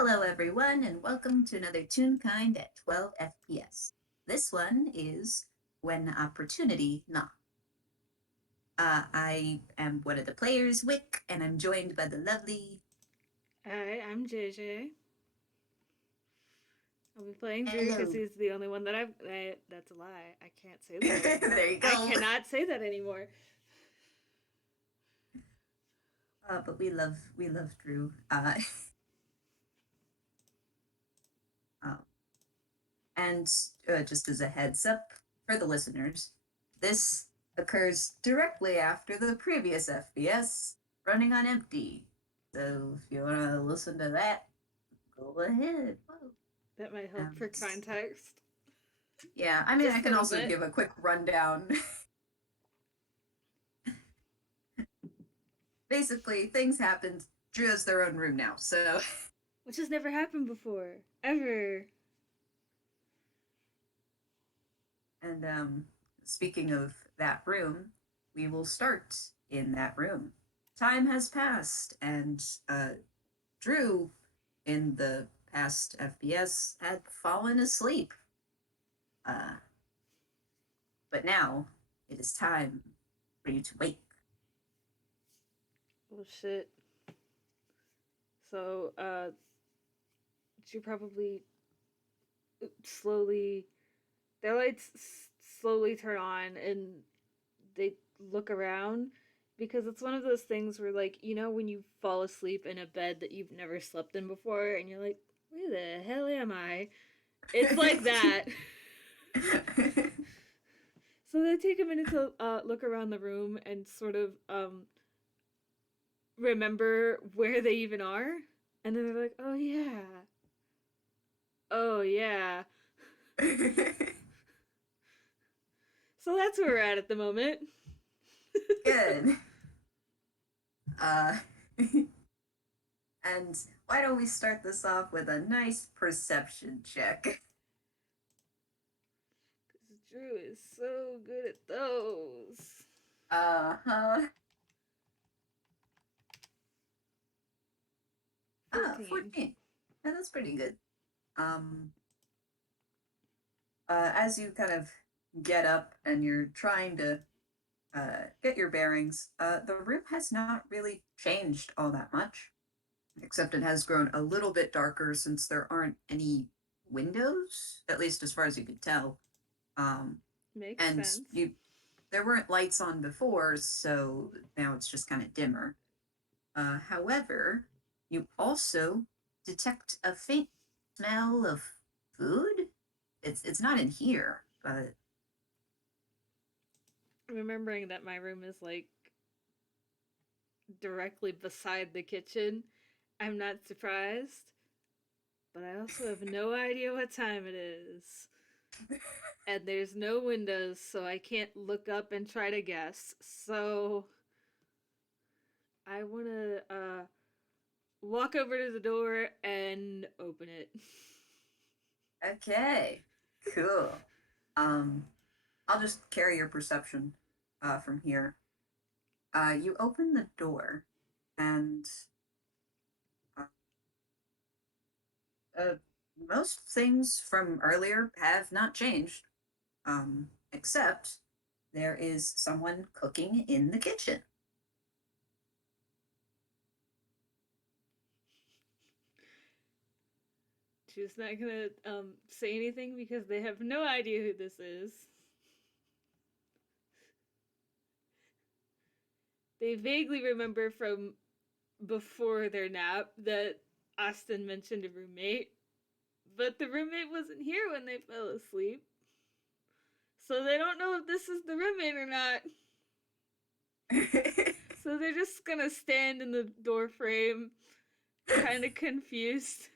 Hello, everyone, and welcome to another Toonkind at 12 FPS. This one is When Opportunity Knocks. I am one of the players, Wick, and I'm joined by the lovely. Hi, I'm JayJay. I'll be playing Drew because Hello. he's the only one that that's a lie. I can't say that anymore. There you I go. cannot say that anymore. But we love Drew. Um, and just as a heads up for the listeners, this occurs directly after the previous FPS running on empty. So if you want to listen to that, go ahead. Whoa. That might help Um, for context. yeah, I mean, I Just a can little also bit. give a quick rundown. Basically, things happened. Drew has their own room now, so. Which has never happened before. Ever. And speaking of that room, we will start in that room. Time has passed, and Drew, in the past FPS, had fallen asleep. Uh, but now it is time for you to wake. Oh shit. So, she probably slowly. Their lights slowly turn on and they look around because it's one of those things where, like, when you fall asleep in a bed that you've never slept in before and you're like, where the hell am I? It's like that. So they take a minute to look around the room and sort of remember where they even are. And then they're like, oh yeah. Oh yeah. So that's where we're at the moment. Good. Uh, and why don't we start this off with a nice perception check? Because Drew is so good at those. Uh-huh. 14. 14. Yeah, that's pretty good. Um, as you kind of get up and you're trying to get your bearings, the room has not really changed all that much, except it has grown a little bit darker since there aren't any windows, at least as far as you could tell. Um, Makes and sense. you there weren't lights on before, so now it's just kind of dimmer. However, you also detect a faint smell of food. It's not in here, but Remembering that my room is like directly beside the kitchen, I'm not surprised, but I also have no idea what time it is. And there's no windows, so I can't look up and try to guess. So I want to walk over to the door and open it. okay, cool. Um, I'll just carry your perception from here. You open the door, and uh, uh, most things from earlier have not changed, except there is someone cooking in the kitchen. She's not gonna say anything because they have no idea who this is. They vaguely remember from before their nap that Austin mentioned a roommate, but the roommate wasn't here when they fell asleep. So they don't know if this is the roommate or not. So they're just gonna stand in the door frame, kind of confused.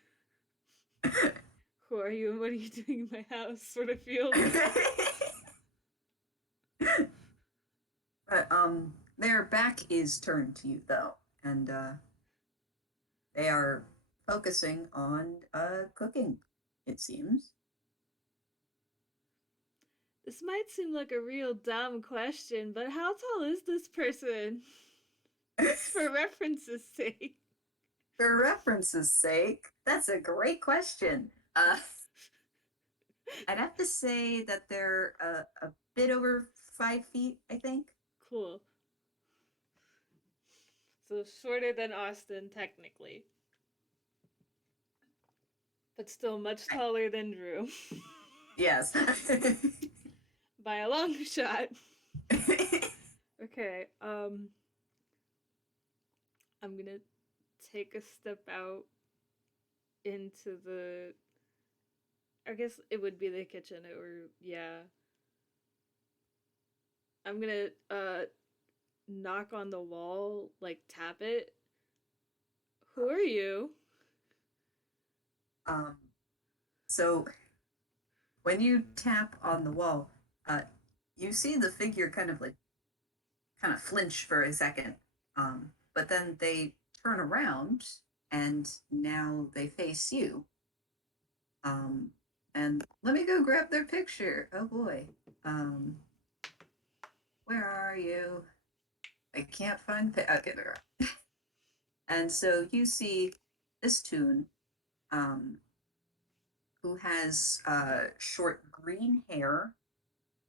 Who are you and what are you doing in my house? Sort of feel. But their back is turned to you though, and they are focusing on cooking. It seems. This might seem like a real dumb question, but how tall is this person? Just for reference's sake. For reference's sake, that's a great question. I'd have to say that they're a bit over 5 feet, I think. Cool. So shorter than Austin, technically, but still much taller than Drew Yes. by a long shot. Okay, I'm gonna take a step out into the. I guess it would be the kitchen, or yeah. I'm gonna knock on the wall, like tap it. Who are you? um, so when you tap on the wall, uh, you see the figure kind of flinch for a second, but then they turn around and now they face you. Um, and let me go grab their picture. Oh boy. Um, where are you? I can't find. Okay, there. And so you see this Toon, um, who has short green hair,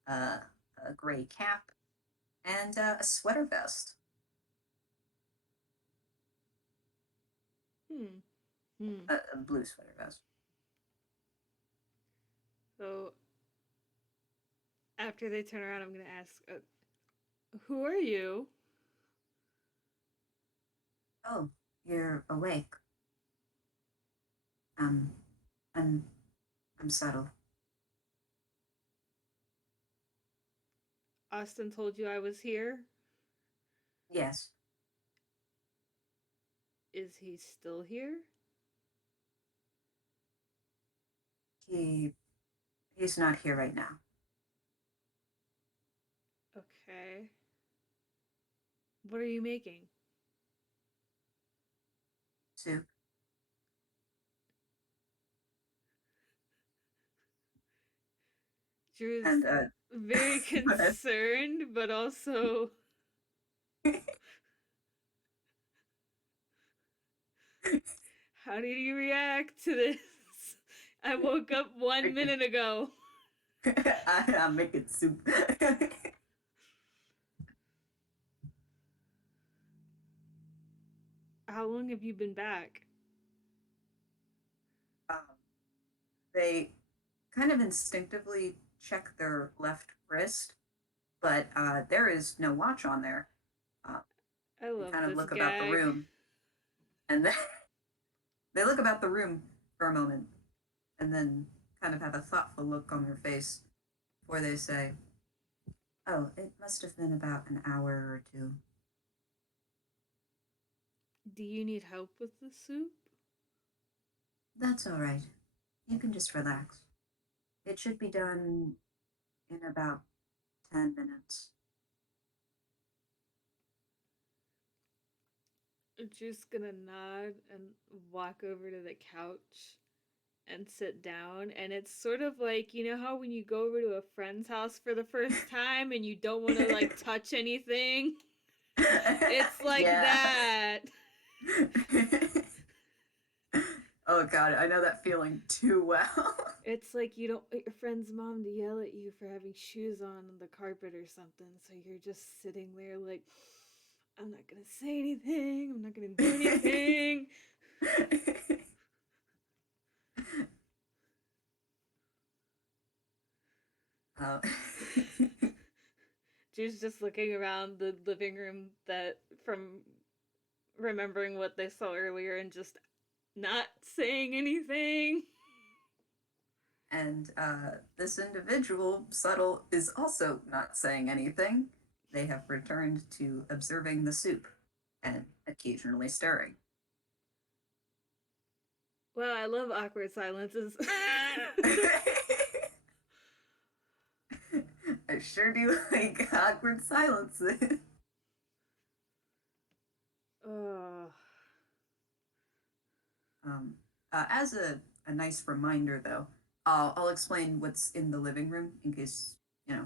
uh, a gray cap, and a sweater vest. Hmm. Hmm. A blue sweater vest. So after they turn around, I'm gonna ask, "Who are you?" Oh, you're awake. Um, I'm I'm Suttel. Austin told you I was here. Yes, Is he still here? he he's not here right now. Okay. What are you making? Soup Drew's and very concerned, but also, how did you react to this? I woke up 1 minute ago. I'm making soup. How long have you been back? um, they kind of instinctively check their left wrist, but there is no watch on there. Uh, I they love kind of this look about the gag. room, and then they look about the room for a moment, and then kind of have a thoughtful look on their face before they say, "Oh, it must have been about an hour or two." Do you need help with the soup? That's all right. You can just relax. It should be done in about 10 minutes. I'm just gonna nod and walk over to the couch and sit down. And it's sort of like, you know how when you go over to a friend's house for the first time and you don't want to like touch anything? It's like Yeah. that. Oh god, I know that feeling too well. It's like you don't want your friend's mom to yell at you for having shoes on the carpet or something. So you're just sitting there like, I'm not gonna say anything. I'm not gonna do anything. Oh. She's just looking around the living room that from remembering what they saw earlier and just not saying anything. And this individual, Subtle, is also not saying anything. They have returned to observing the soup and occasionally stirring. Well, I love awkward silences. I sure do like awkward silences. Oh, Um, as a nice reminder, though, I'll explain what's in the living room in case, you know,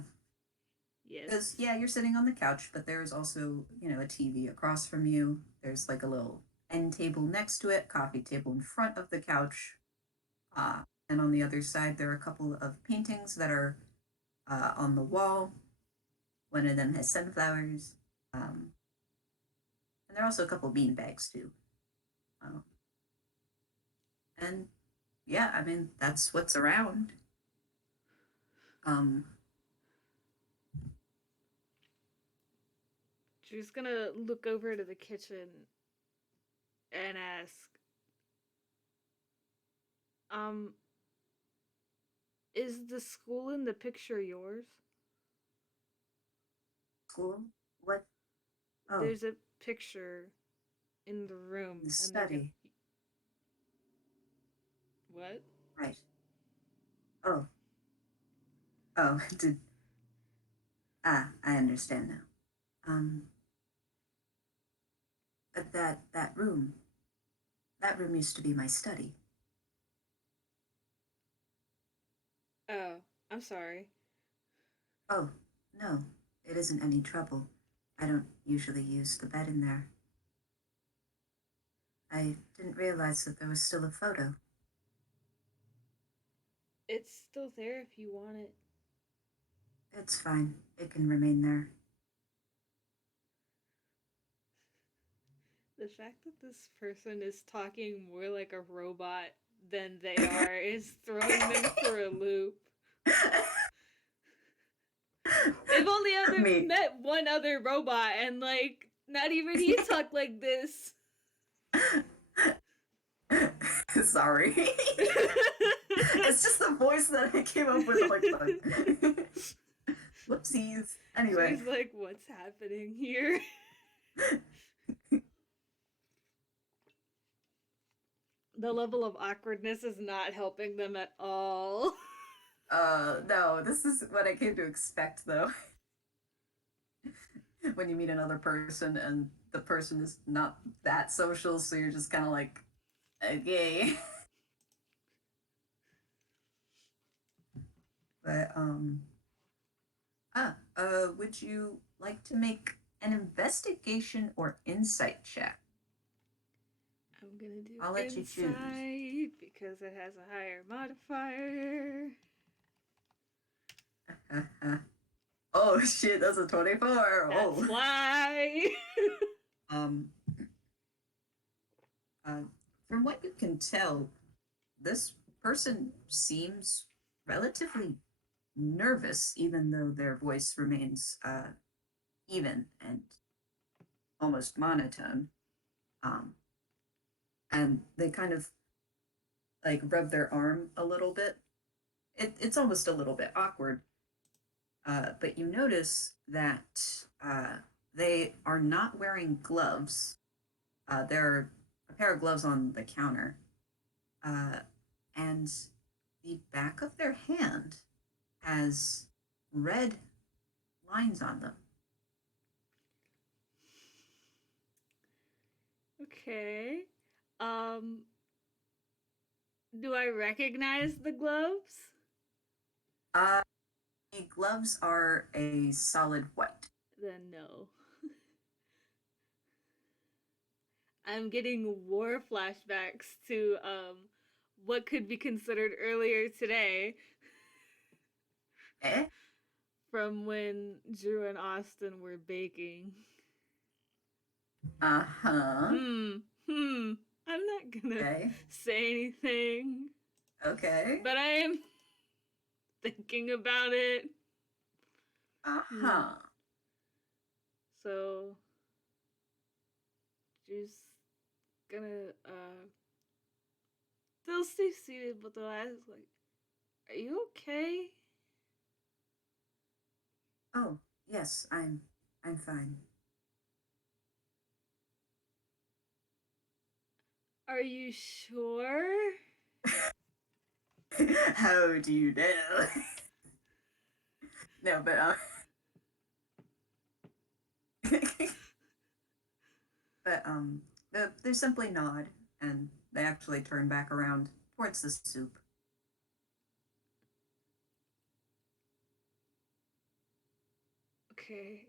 yes. because, yeah, you're sitting on the couch, but there's also, a TV across from you. There's like a little end table next to it, coffee table in front of the couch. And on the other side, there are a couple of paintings that are on the wall. One of them has sunflowers. And there are also a couple bean bags, too. Um, and yeah, I mean, that's what's around. Um, She's gonna look over to the kitchen and ask, um, is the school in the picture yours? School? What? Oh, There's a picture in the room, the and they're gonna. study. What? Right. Oh, oh, did I understand now. Um, that room. That room used to be my study. Oh, I'm sorry. Oh, no, it isn't any trouble. I don't usually use the bed in there. I didn't realize that there was still a photo. It's still there if you want it. It's fine. It can remain there. The fact that this person is talking more like a robot than they are is throwing them for a loop. They've only ever Me. met one other robot, and like, not even he talked like this. Sorry. It's just the voice that I came up with. Like, whoopsies. Anyway. She's like, what's happening here? The level of awkwardness is not helping them at all. No, this is what I came to expect, though. When you meet another person and the person is not that social, so you're just kind of like, okay. But, would you like to make an investigation or insight check? I'm gonna do I'll let you choose. insight because it has a higher modifier. Oh shit, that's a 24. That's Oh. why. Um, uh, from what you can tell, this person seems relatively nervous, even though their voice remains even and almost monotone. Um, and they kind of like rub their arm a little bit. It's almost a little bit awkward. But you notice that they are not wearing gloves. There are a pair of gloves on the counter. Uh, and the back of their hand has red lines on them. Okay. Um, do I recognize the gloves? Uh, the gloves are a solid white. Then no. I'm getting war flashbacks to what could be considered earlier today Eh? from when Drew and Austin were baking. Uh-huh. I'm not gonna Okay. say anything, Okay. but I am thinking about it. Uh-huh. So, just gonna they'll stay seated, but they'll ask like, "Are you okay?" Oh, yes, I'm fine. Are you sure? How do you know? No, but but they simply nod and they actually turn back around towards the soup. Okay.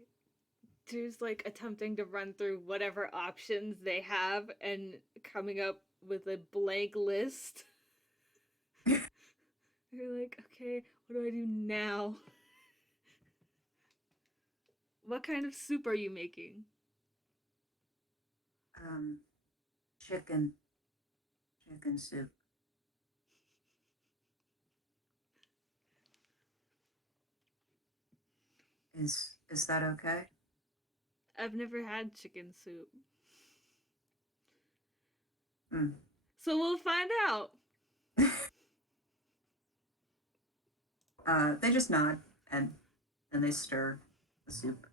Drew's like attempting to run through whatever options they have and coming up with a blank list. You're like, okay, what do I do now? What kind of soup are you making? Um, chicken, chicken soup. Is that okay? I've never had chicken soup. Hmm. So we'll find out. They just nod and they stir the soup.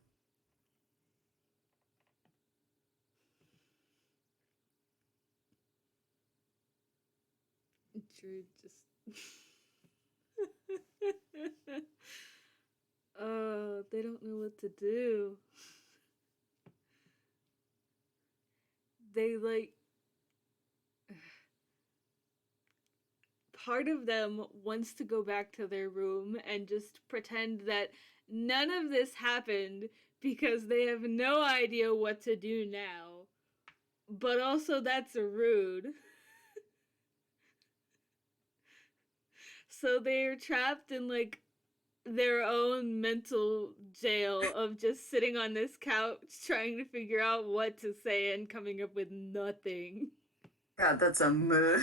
Drew just. Oh, they don't know what to do. They like. Part of them wants to go back to their room and just pretend that none of this happened because they have no idea what to do now. But also, that's rude. So they're trapped in like their own mental jail of just sitting on this couch trying to figure out what to say and coming up with nothing. God, that's a mood.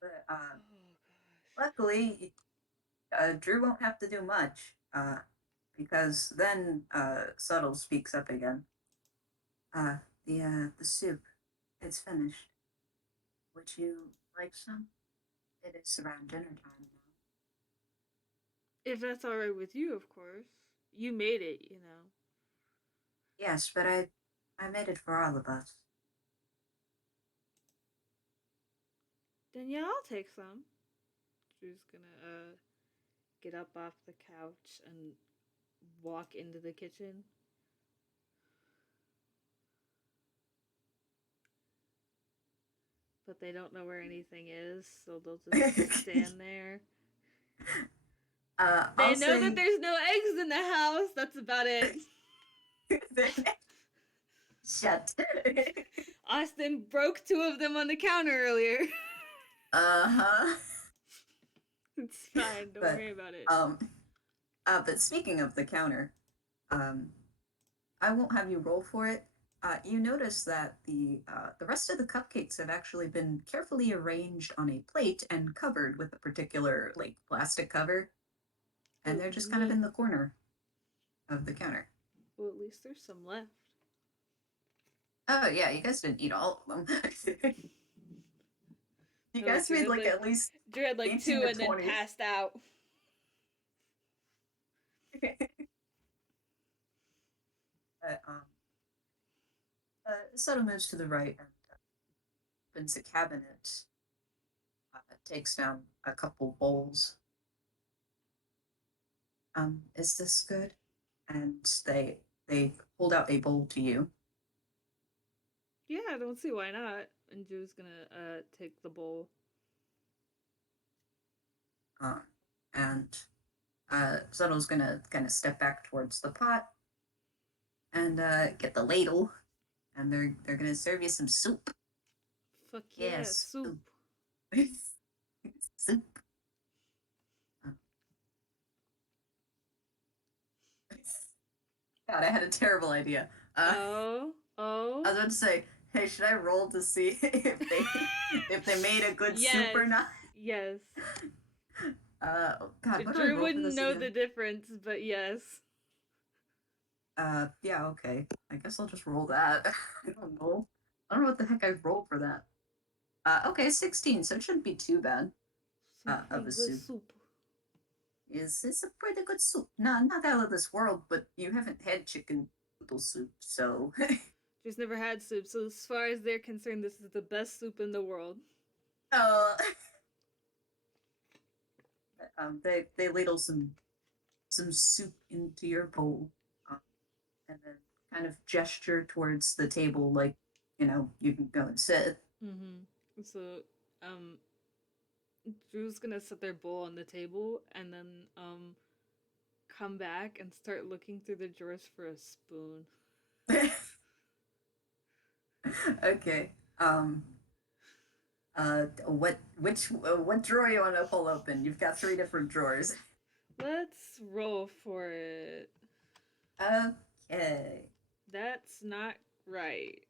But luckily, Drew won't have to do much. Because then Suttel speaks up again. Uh, the soup, it's finished. Would you like some? It is around dinner time now. If that's alright with you, of course. You made it, you know. Yes, but I made it for all of us. Then yeah, I'll take some. Drew's gonna get up off the couch and walk into the kitchen. But they don't know where anything is, so they'll just stand there. They I'll know that say. there's no eggs in the house. That's about it. Shut. Austin broke two of them on the counter earlier. Uh-huh. It's fine. Don't But worry about it. but speaking of the counter, um, I won't have you roll for it. You notice that the rest of the cupcakes have actually been carefully arranged on a plate and covered with a particular like plastic cover, and Oh, they're just kind of neat. in the corner of the counter. Well, at least there's some left. Oh yeah, you guys didn't eat all of them. You No, guys made like at least Drew had like 18 two to and then 20. passed out. But Subtle moves to the right and opens a cabinet. Takes down a couple bowls. Is this good? And they hold out a bowl to you. Yeah, I don't see why not. And Drew's gonna take the bowl. Uh, and Subtle's gonna kind of step back towards the pot and get the ladle, and they're gonna serve you some soup. Fuck yeah, Yes, soup. soup. Soup. Uh, God, I had a terrible idea. Oh, I oh. was about to say, hey, should I roll to see if they made a good soup Yes, or not? yes. Oh God, what do I Drew roll for wouldn't this know the again? difference, but yes. Yeah, okay. I guess I'll just roll that. I don't know. I don't know what the heck I rolled for that. Okay, 16, so it shouldn't be too bad. Some Of pretty a good soup. soup. It's a pretty good soup. Not out of this world, but you haven't had chicken noodle soup, so Drew's never had soup, so as far as they're concerned, this is the best soup in the world. uh, they ladle some soup into your bowl, and then kind of gesture towards the table, like you can go and sit. Mm-hmm. So, um, Drew's gonna set their bowl on the table and then come back and start looking through the drawers for a spoon. Okay. What drawer you want to pull open? You've got 3 different drawers. Let's roll for it. Okay. That's not right.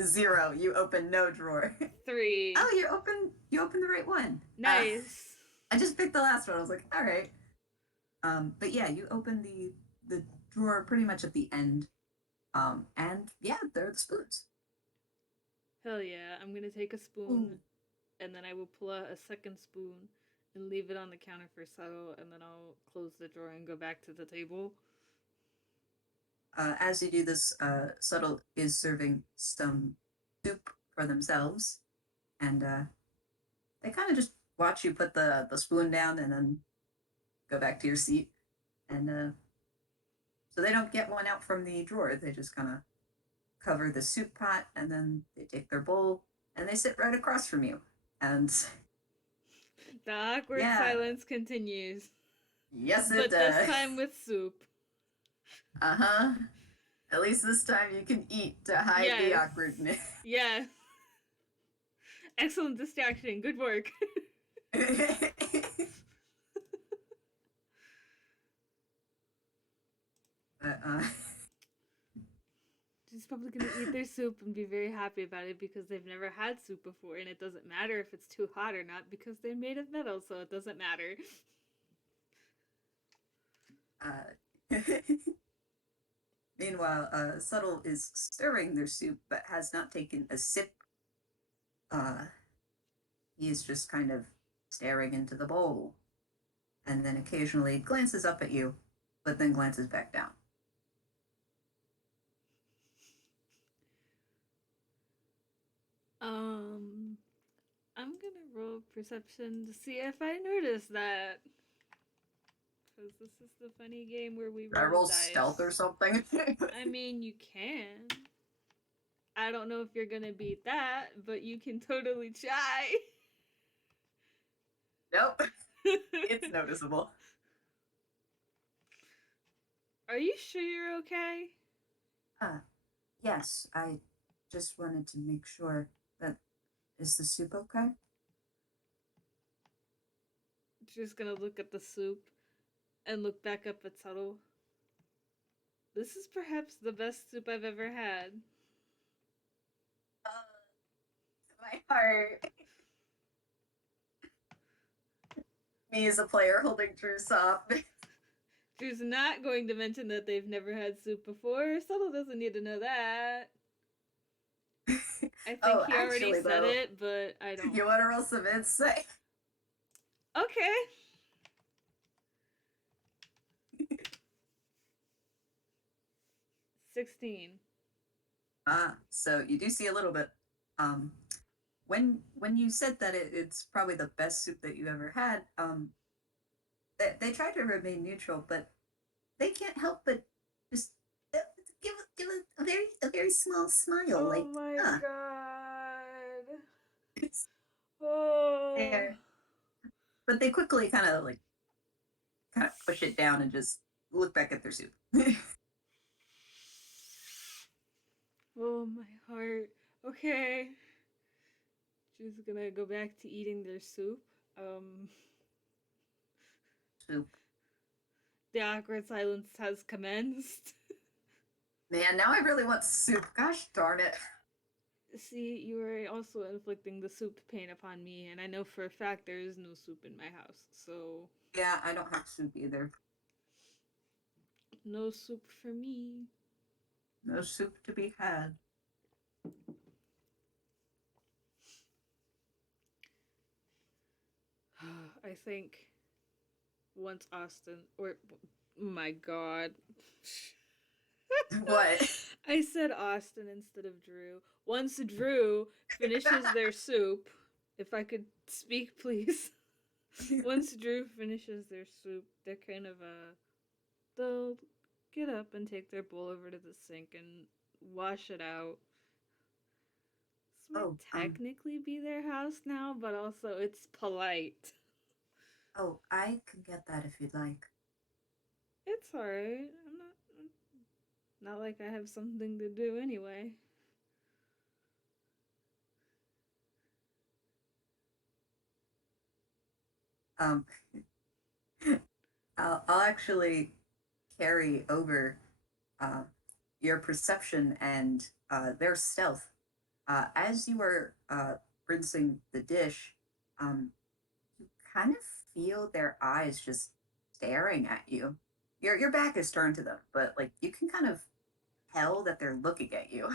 0. You open no drawer. 3. Oh, you open the right one. Nice. I just picked the last one. I was like, all right. But yeah, you open the drawer pretty much at the end. And yeah, there are the spoons. Hell yeah. I'm gonna take a spoon Ooh. and then I will pull out a second spoon and leave it on the counter for Suttel, and then I'll close the drawer and go back to the table. As you do this, Suttel is serving some soup for themselves, and they kind of just watch you put the spoon down and then go back to your seat, and so they don't get one out from the drawer. They just kind of cover the soup pot, and then they take their bowl and they sit right across from you, and The awkward yeah, silence continues, yes, it but does. this time with soup. Uh-huh. At least this time you can eat to hide the Yes. awkwardness. Yeah. Excellent distraction. Good work. uh, She's probably gonna eat their soup and be very happy about it because they've never had soup before, and it doesn't matter if it's too hot or not because they're made of metal, so it doesn't matter. Meanwhile, Suttel is stirring their soup but has not taken a sip. He is just kind of staring into the bowl and then occasionally glances up at you, but then glances back down. I'm gonna roll perception to see if I notice that. Because this is the funny game where we I roll dice. stealth or something. I mean, you can. I don't know if you're gonna beat that, but you can totally try. Nope. It's noticeable. Are you sure you're okay? Yes, I just wanted to make sure that is the soup okay? Just gonna look at the soup and look back up at Suttel. This is perhaps the best soup I've ever had. My heart. Me as a player holding Drew's up. Drew's not going to mention that they've never had soup before. Suttel doesn't need to know that. I think he already said it, but I don't. You want to roll some insight? Okay. $16. So you do see a little bit. When you said that it's probably the best soup that you ever had, they try to remain neutral, but they can't help but just give a very small smile. Oh like, my huh. God. Oh. There. But they quickly kind of push it down and just look back at their soup. Oh my heart. Okay. She's gonna go back to eating their soup. Soup. The awkward silence has commenced. Man, now I really want soup. Gosh darn it. See, you are also inflicting the soup pain upon me, and I know for a fact there is no soup in my house, so... Yeah, I don't have soup either. No soup for me. No soup to be had. I think once Austin, or my God. What? I said Austin instead of Drew. Once Drew finishes their soup, if I could speak, please. Once Drew finishes their soup, they're kind of they'll get up and take their bowl over to the sink and wash it out. might Oh, technically be their house now, but also it's polite. oh, I can get that if you'd like. It's alright. Not like I have something to do anyway. Um, I'll actually carry over uh, your perception and their stealth. As you are rinsing the dish, you kind of feel their eyes just staring at you. Your back is turned to them, but like you can kind of tell that they're looking at you.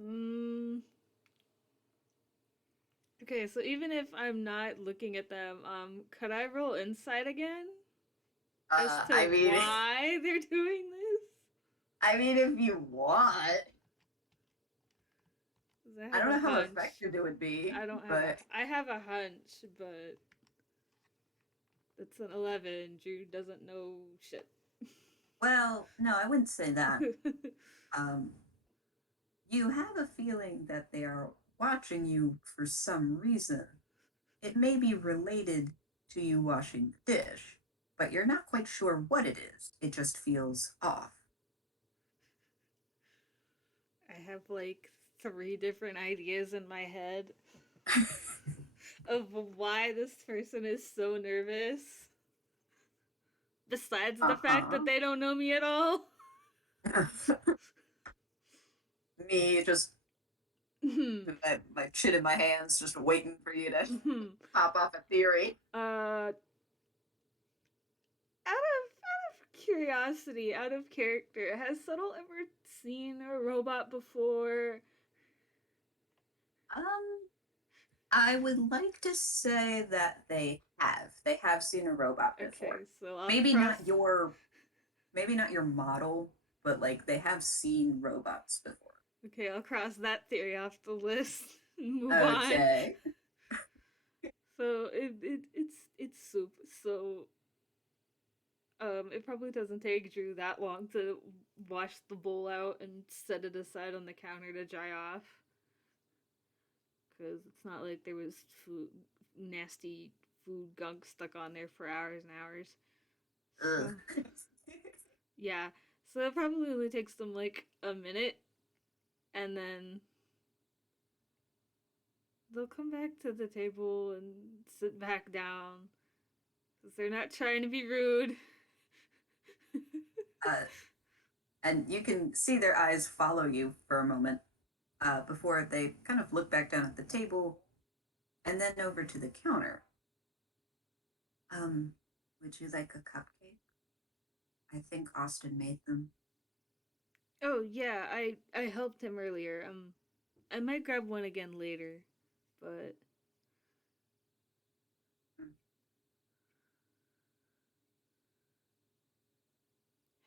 Um. Okay, so even if I'm not looking at them, could I roll insight again as I to mean, why they're doing this? I mean, if you want, 'Cause I I have don't a know how hunch. effective it would be, I don't have a. but I have a hunch, but it's an 11. Drew doesn't know shit. well, no, I wouldn't say that. Um, you have a feeling that they are watching you for some reason. It may be related to you washing the dish, but you're not quite sure what it is. It just feels off. I have like three different ideas in my head of why this person is so nervous. Besides the fact that Uh they don't know me at all. huh. Me just my chin in my hands, just waiting for you to pop off a theory. Out of curiosity, out of character, has Suttel ever seen a robot before? Um, I would like to say that they have. They have seen a robot Okay, before. so I'll Maybe cross. not your maybe not your model, but like they have seen robots before. Okay, I'll cross that theory off the list and move on. Okay. So it's soup. So it probably doesn't take Drew that long to wash the bowl out and set it aside on the counter to dry off. Because it's not like there was nasty food gunk stuck on there for hours and hours. Ugh. So yeah, so it probably only takes them like a minute, and then they'll come back to the table and sit back down because they're not trying to be rude. uh, and you can see their eyes follow you for a moment before they kind of look back down at the table and then over to the counter. Um, would you like a cupcake? I think Austin made them. Oh yeah, I helped him earlier. I might grab one again later, but Mm.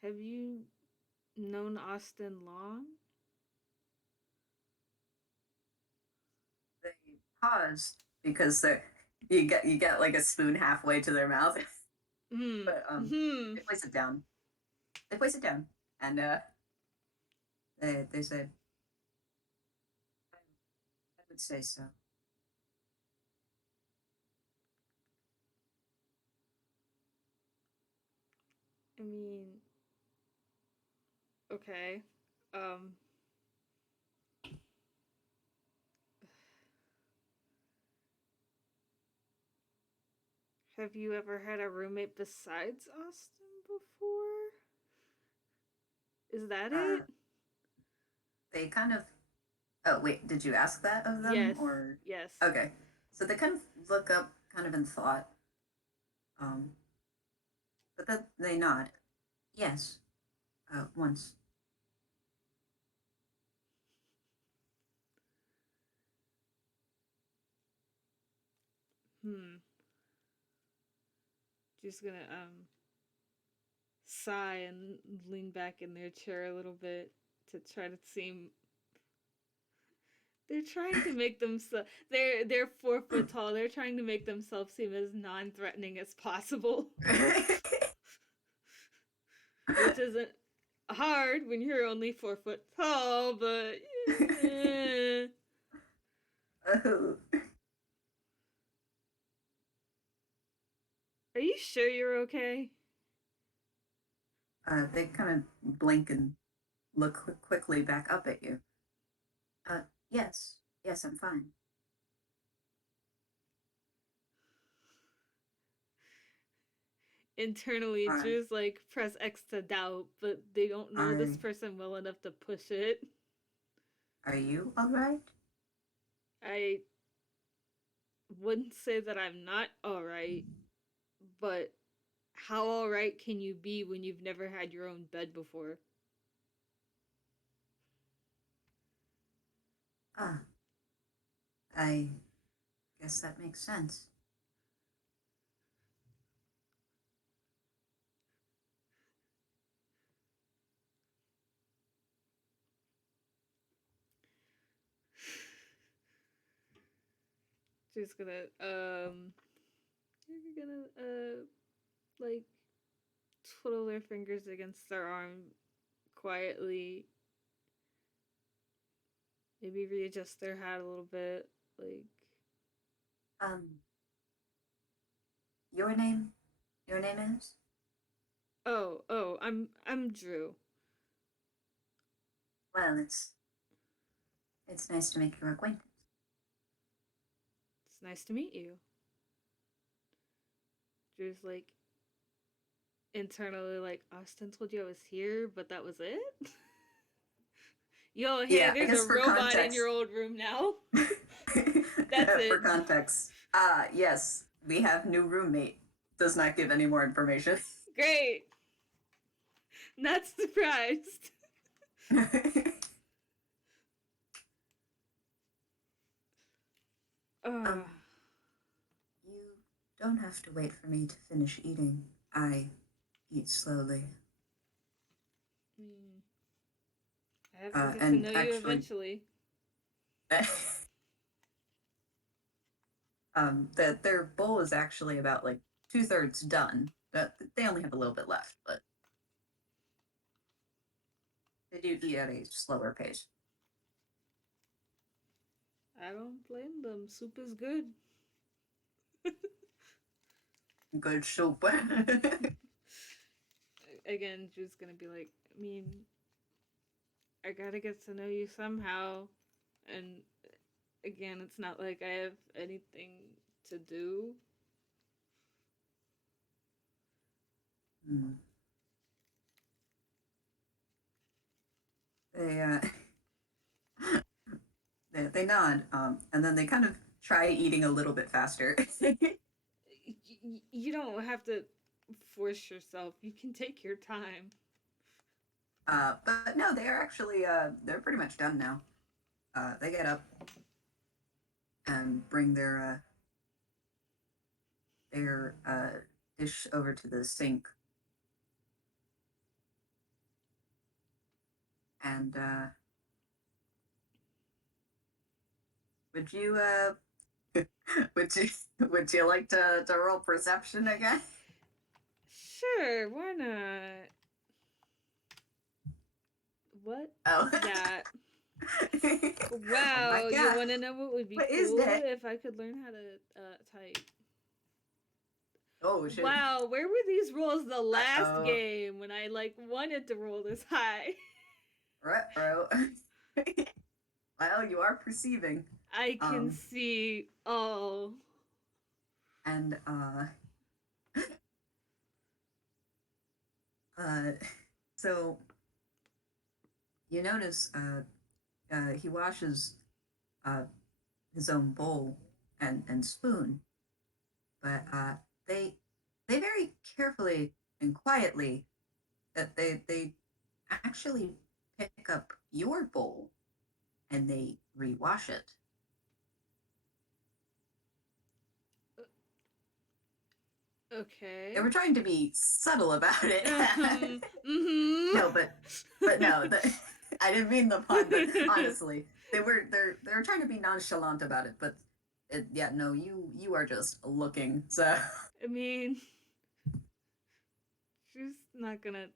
have you known Austin long? They pause because you get like a spoon halfway to their mouth, Hmm. but Hmm. they place it down. They place it down, and they say, "I would say so." I mean, okay. Um. Have you ever had a roommate besides Austin before? Is that Uh, it? they kind of. Oh wait, did you ask that of them Yes. or? Yes. Okay, so they kind of look up, kind of in thought, um, but then they nod. Yes, once. Hmm. Just gonna sigh and lean back in their chair a little bit to try to seem. They're trying to make themselves. They're 4 foot tall. They're trying to make themselves seem as non-threatening as possible, which isn't hard when you're only 4 foot tall, but eh. Oh, Are you sure you're okay? they kind of blink and look quickly back up at you. Uh, yes, yes, I'm fine. Internally, Are Drew's like, press X to doubt, but they don't know are this person well enough to push it. are you all right? I wouldn't say that I'm not alright, but how alright can you be when you've never had your own bed before? Ah, I guess that makes sense. She's gonna, you're gonna, like, twiddle their fingers against their arm quietly, maybe readjust their hat a little bit, like, Um, your name? Your name is? I'm Drew. Well, it's nice to make your acquaintance. It's nice to meet you. Drew's like, internally, like, Austin told you I was here, but that was it? Yo, hey, Yeah, I there's a guess for robot in context. your old room now. That's For it. context. Yes, we have new roommate. Does not give any more information. Great. Not surprised. um, Uh, you don't have to wait for me to finish eating. I eat slowly. mm, I have to get to And know you actually, eventually. that their bowl is actually about like 2/3 done. They only have a little bit left, but they do eat at a slower pace. I don't blame them. Soup is good. Good soup. Again, Drew's gonna be like, I mean, I gotta get to know you somehow. And again, it's not like I have anything to do. Hmm. They they nod, and then they kind of try eating a little bit faster. You don't have to force yourself. You can take your time. But no, they are actually they're pretty much done now. They get up and bring their dish over to the sink, and would you would you would you like to roll perception again? Sure, why not? What Oh. is that? Oh my Wow, you god. want to know what would be What is cool that? if I could learn how to type? Oh shit. Wow, where were these rolls the last Uh-oh. game when I like wanted to roll this high? Bro. Well, you are perceiving. I can Um see all. and uh so you notice he washes uh his own bowl and spoon, but they they very carefully and quietly that they actually pick up your bowl and they rewash it. They Okay. were trying to be subtle about it. Mm-hmm. No, but no, I didn't mean the pun. But honestly, they were trying to be nonchalant about it. But yeah, no, you are just looking. So I mean, she's not gonna.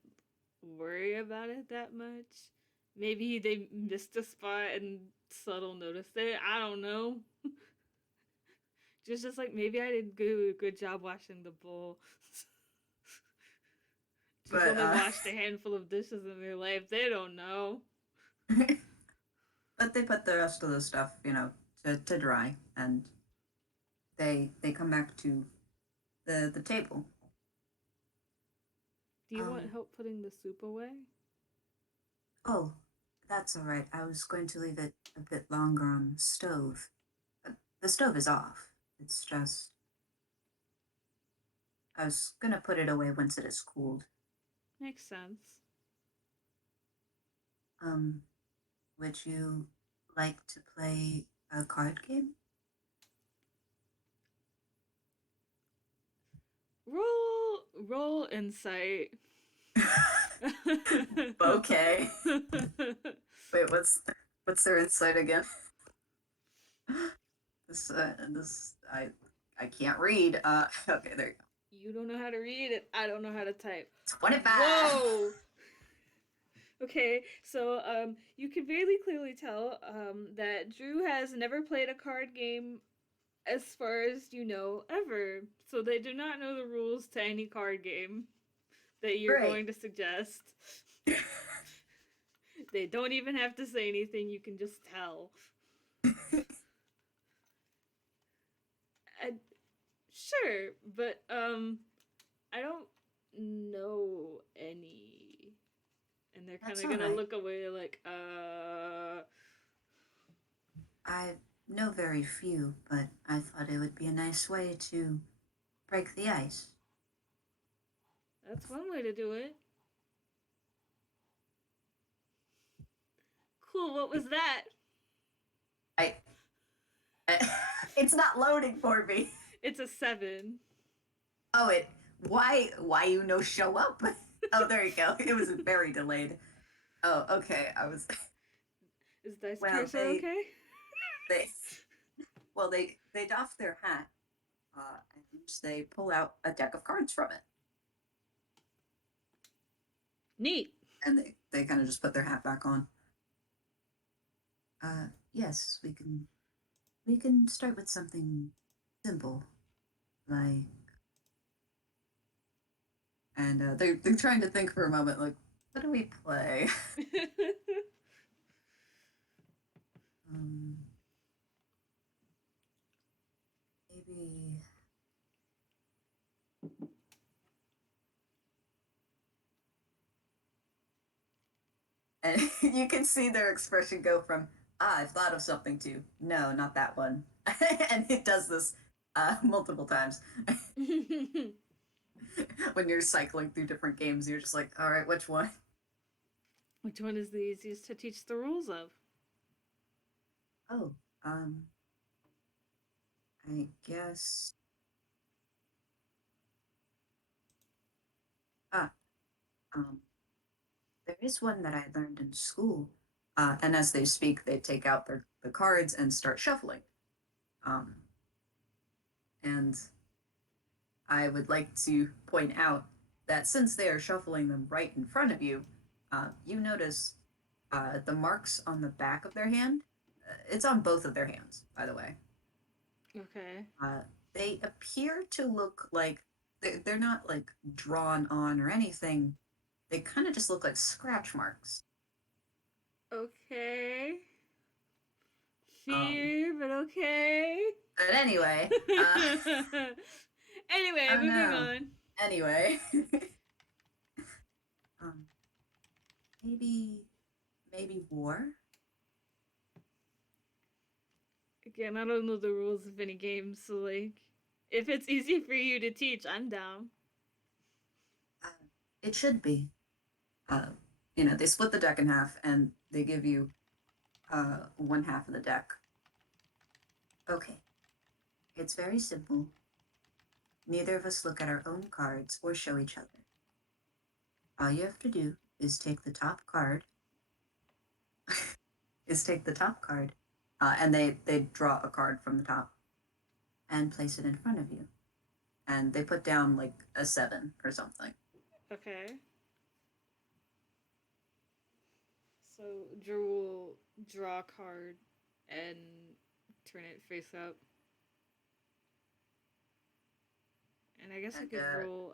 worry about it that much. Maybe they missed a spot and Suttel noticed it. I don't know. Just like maybe I didn't do a good job washing the bowl. She's But only washed a handful of dishes in their life. They don't know. but they put the rest of the stuff, to dry, and they come back to the table. Do you want Um, help putting the soup away? oh, that's all right. I was going to leave it a bit longer on the stove. The stove is off. It's just I was gonna put it away once it is cooled. Makes sense. Um, would you like to play a card game? Roll insight. Okay. Wait, what's their insight again? This I can't read. Okay, there you go. You don't know how to read it. I don't know how to type. 25. Whoa. Okay, so you can very clearly tell that Drew has never played a card game as far as you know ever. So they do not know the rules to any card game that you're Great. going to suggest. They don't even have to say anything, you can just tell. I, sure, but I don't know any. And they're kind That's of all gonna right. look away like, I know very few, but I thought it would be a nice way to break the ice. that's one way to do it. Cool, what was that? I, it's not loading for me. It's a 7. Oh, why you no show up? Oh, there you go. It was very delayed. Oh, okay. I was Is Dice well, Cursor okay? they well they doff their hat, and they pull out a deck of cards from it, Neat. and they kind of just put their hat back on. Yes, we can start with something simple, like, and they're trying to think for a moment, like, what do we play? um, maybe. And you can see their expression go from, I've thought of something, to, no, not that one. And it does this multiple times. When you're cycling through different games, you're just like, all right, which one? Which one is the easiest to teach the rules of? Oh, um, I guess. Ah, um, there is one that I learned in school. And as they speak, they take out the cards and start shuffling. Um, and I would like to point out that since they are shuffling them right in front of you, you notice the marks on the back of their hand. It's on both of their hands, by the way. Okay. Uh, they appear to look like they're not like drawn on or anything. They kind of just look like scratch marks. Okay. Um, Fear, but okay. but anyway, Anyway, oh moving no. on. Anyway, um, maybe war. Again, I don't know the rules of any game, so like, if it's easy for you to teach, I'm down. Uh, it should be. Uh, they split the deck in half and they give you one half of the deck. Okay, it's very simple. Neither of us look at our own cards or show each other. All you have to do is take the top card, and they draw a card from the top and place it in front of you. And they put down like a 7 or something. Okay. So Drew will draw a card and turn it face up. And I guess I And could roll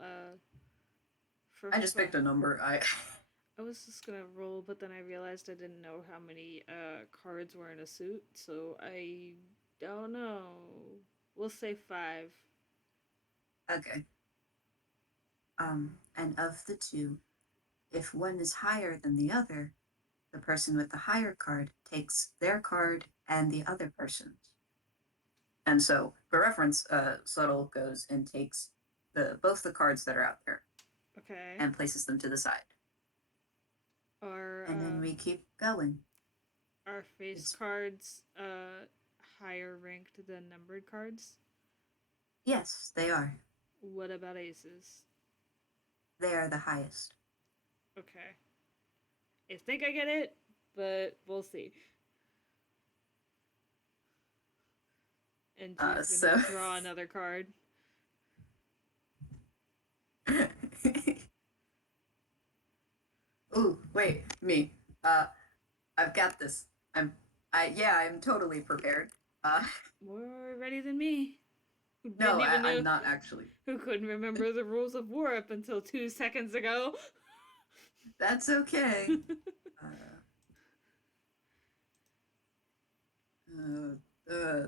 for I just fun. picked a number. I was just gonna roll, but then I realized I didn't know how many cards were in a suit, so I don't know. We'll say 5. Okay. And of the two, if one is higher than the other, the person with the higher card takes their card and the other person's. And so, for reference, Suttel goes and takes both the cards that are out there Okay. and places them to the side. Are And then we keep going. our face It's cards higher ranked than numbered cards? yes, they are. What about aces? They are the highest. Okay. I think I get it, but we'll see. And Drew's gonna So draw another card. Ooh, wait, me. I've got this. I'm totally prepared. Uh, More ready than me. Who no, didn't even know I'm not actually. who couldn't remember the rules of war up until 2 seconds ago. That's okay. Uh,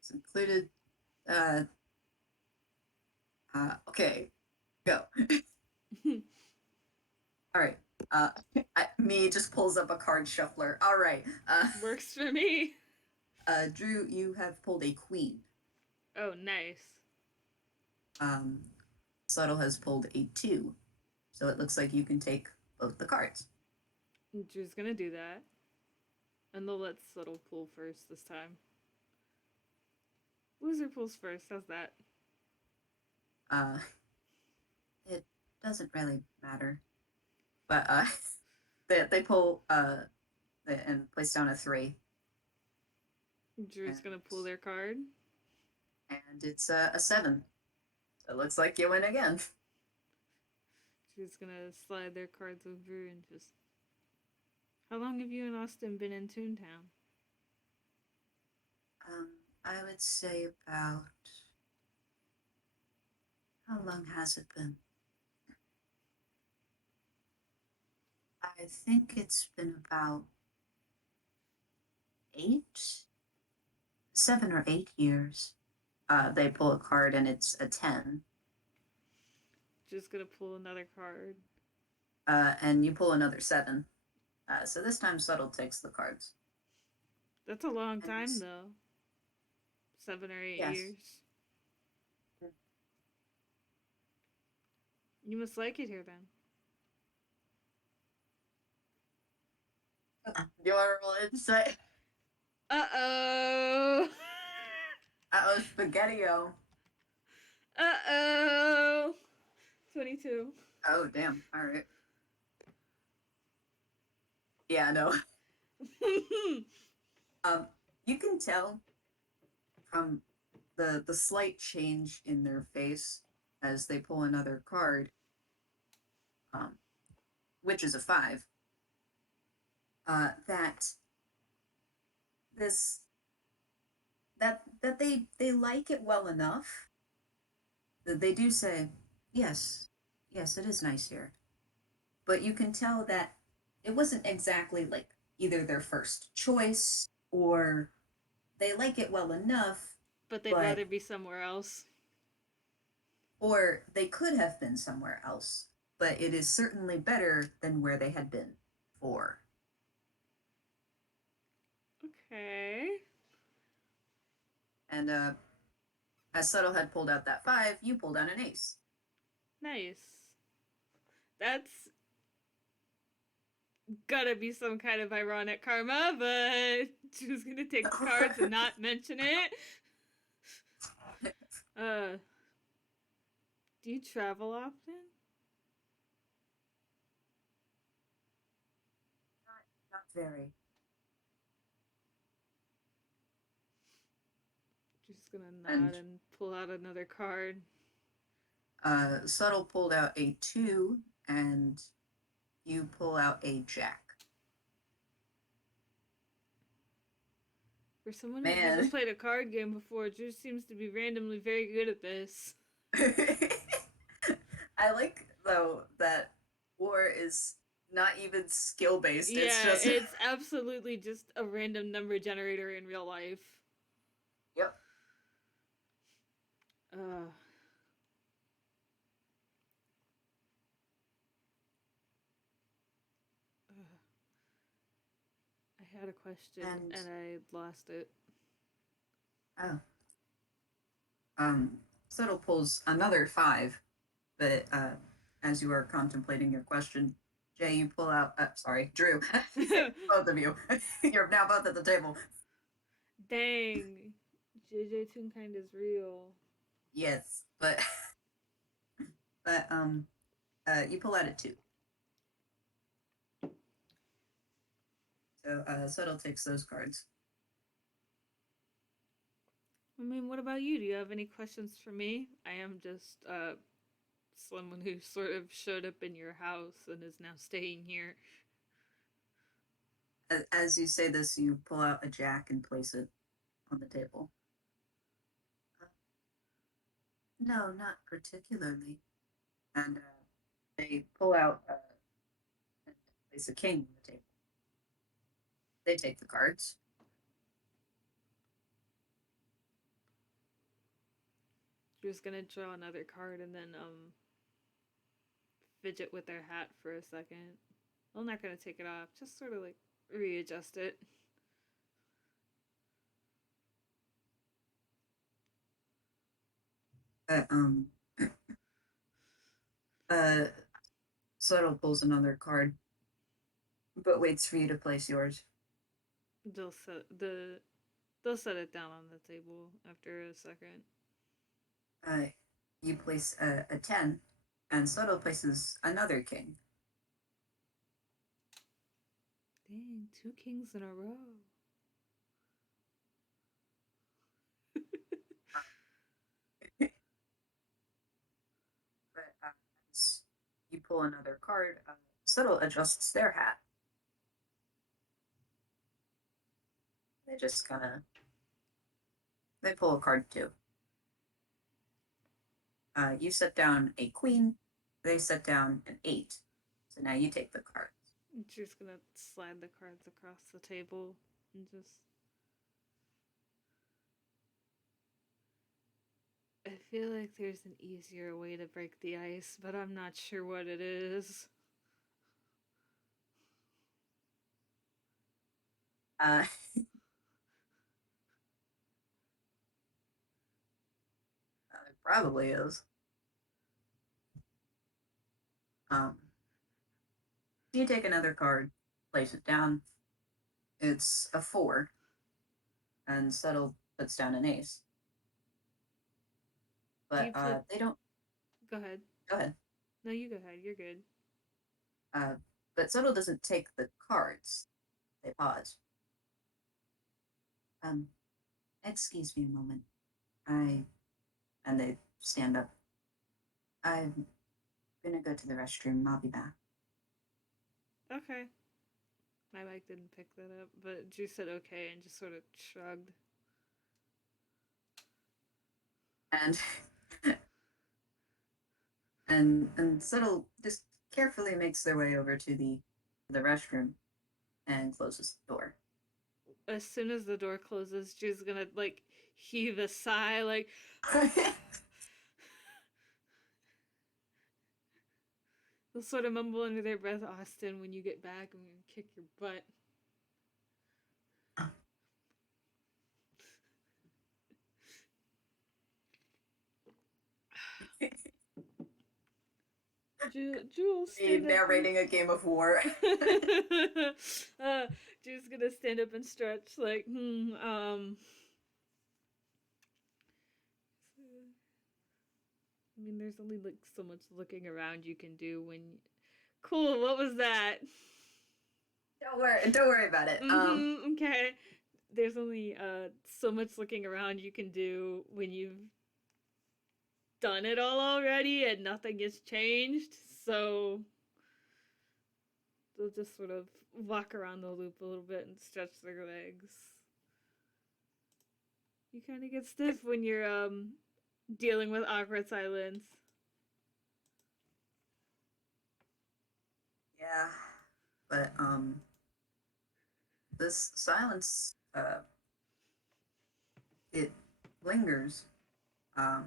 it's included. Uh, okay, go. All right. Me just pulls up a card shuffler. All right. Works for me. Drew, you have pulled a queen. Oh, nice. Um, Suttle has pulled a 2. So it looks like you can take both the cards. Drew's gonna do that. And they'll let Suttle pull first this time. Loser pulls first, how's that? Uh, it doesn't really matter. But they pull and place down a 3. Drew's And, gonna pull their card. and it's a 7. So it looks like you win again. Drew's gonna slide their cards over and just. How long have you and Austin been in Toontown? I would say about how long has it been? I think it's been about 8, 7 or 8 years. They pull a card and it's a 10. Just gonna pull another card. And you pull another 7. So this time Subtle takes the cards. That's a long And time though. 7 or 8 yes. years. You must like it here then. Do you want to roll insight? Uh-oh. Spaghetti-o. Uh-oh. 22. Oh, damn. All right. Yeah, no. You can tell from the slight change in their face as they pull another card, um, which is a 5, that this that they like it well enough that they do say, yes, yes, it is nice here. But you can tell that it wasn't exactly like either their first choice or they like it well enough, But they'd but rather be somewhere else. or they could have been somewhere else, but it is certainly better than where they had been before. Okay. And as Subtle had pulled out that 5, you pulled out an ace. Nice. That's gotta be some kind of ironic karma, but she was gonna take the cards and not mention it. Do you travel often? Not very. She's gonna nod And and pull out another card. Subtle pulled out a 2, and you pull out a jack. For someone who's never Man. played a card game before, Drew seems to be randomly very good at this. I like though that war is not even skill based. It's Yeah, just it's absolutely just a random number generator in real life. yep. Uh, uh, I had a question And and I lost it. oh, Suttle pulls another 5, but as you are contemplating your question, Jay, you pull out. Sorry, Drew. Both of you. You're now both at the table. Dang, JayJay Toonkind is real. Yes, but but you pull out a 2. So Suttle takes those cards. I mean, what about you? Do you have any questions for me? I am just someone who sort of showed up in your house and is now staying here. As you say this, you pull out a jack and place it on the table. No, not particularly. And they pull out and place a king on the table. They take the cards. Drew's gonna draw another card and then fidget with their hat for a second. Well, not gonna take it off, just sort of like readjust it. Uh, um, uh, Subtle pulls another card, but waits for you to place yours. They'll set it down on the table after a second. Uh, you place a 10, and Subtle places another king. Dang, 2 kings in a row. But as you pull another card, Subtle adjusts their hat. They just kind of they pull a card too. You set down a queen. They set down an 8. So now you take the cards. Drew's gonna slide the cards across the table and just. I feel like there's an easier way to break the ice, but I'm not sure what it is. Uh, it probably is. Um, you take another card, place it down. It's a 4, and Subtle puts down an ace. Do you But put? they don't. Go ahead. Go ahead. No, you go ahead. You're good. Uh, but Subtle doesn't take the cards. They pause. Um, excuse me a moment. And they stand up. I'm gonna go to the restroom. I'll be back. Okay. My mic didn't pick that up, but Drew said okay and just sort of shrugged. And and Subtle just carefully makes their way over to the restroom and closes the door. As soon as the door closes, Drew's gonna like heave a sigh, like. They'll sort of mumble under their breath, Austin, when you get back, I'm gonna kick your butt. Jewel, Me stand up. narrating a game of war. Jewel's gonna stand up and stretch, like, I mean, there's only like so much looking around you can do when. Cool. What was that? Don't worry about it. Okay. There's only so much looking around you can do when you've done it all already and nothing has changed. So they'll just sort of walk around the loop a little bit and stretch their legs. You kind of get stiff when you're dealing with awkward silence. Yeah, but this silence it lingers, um,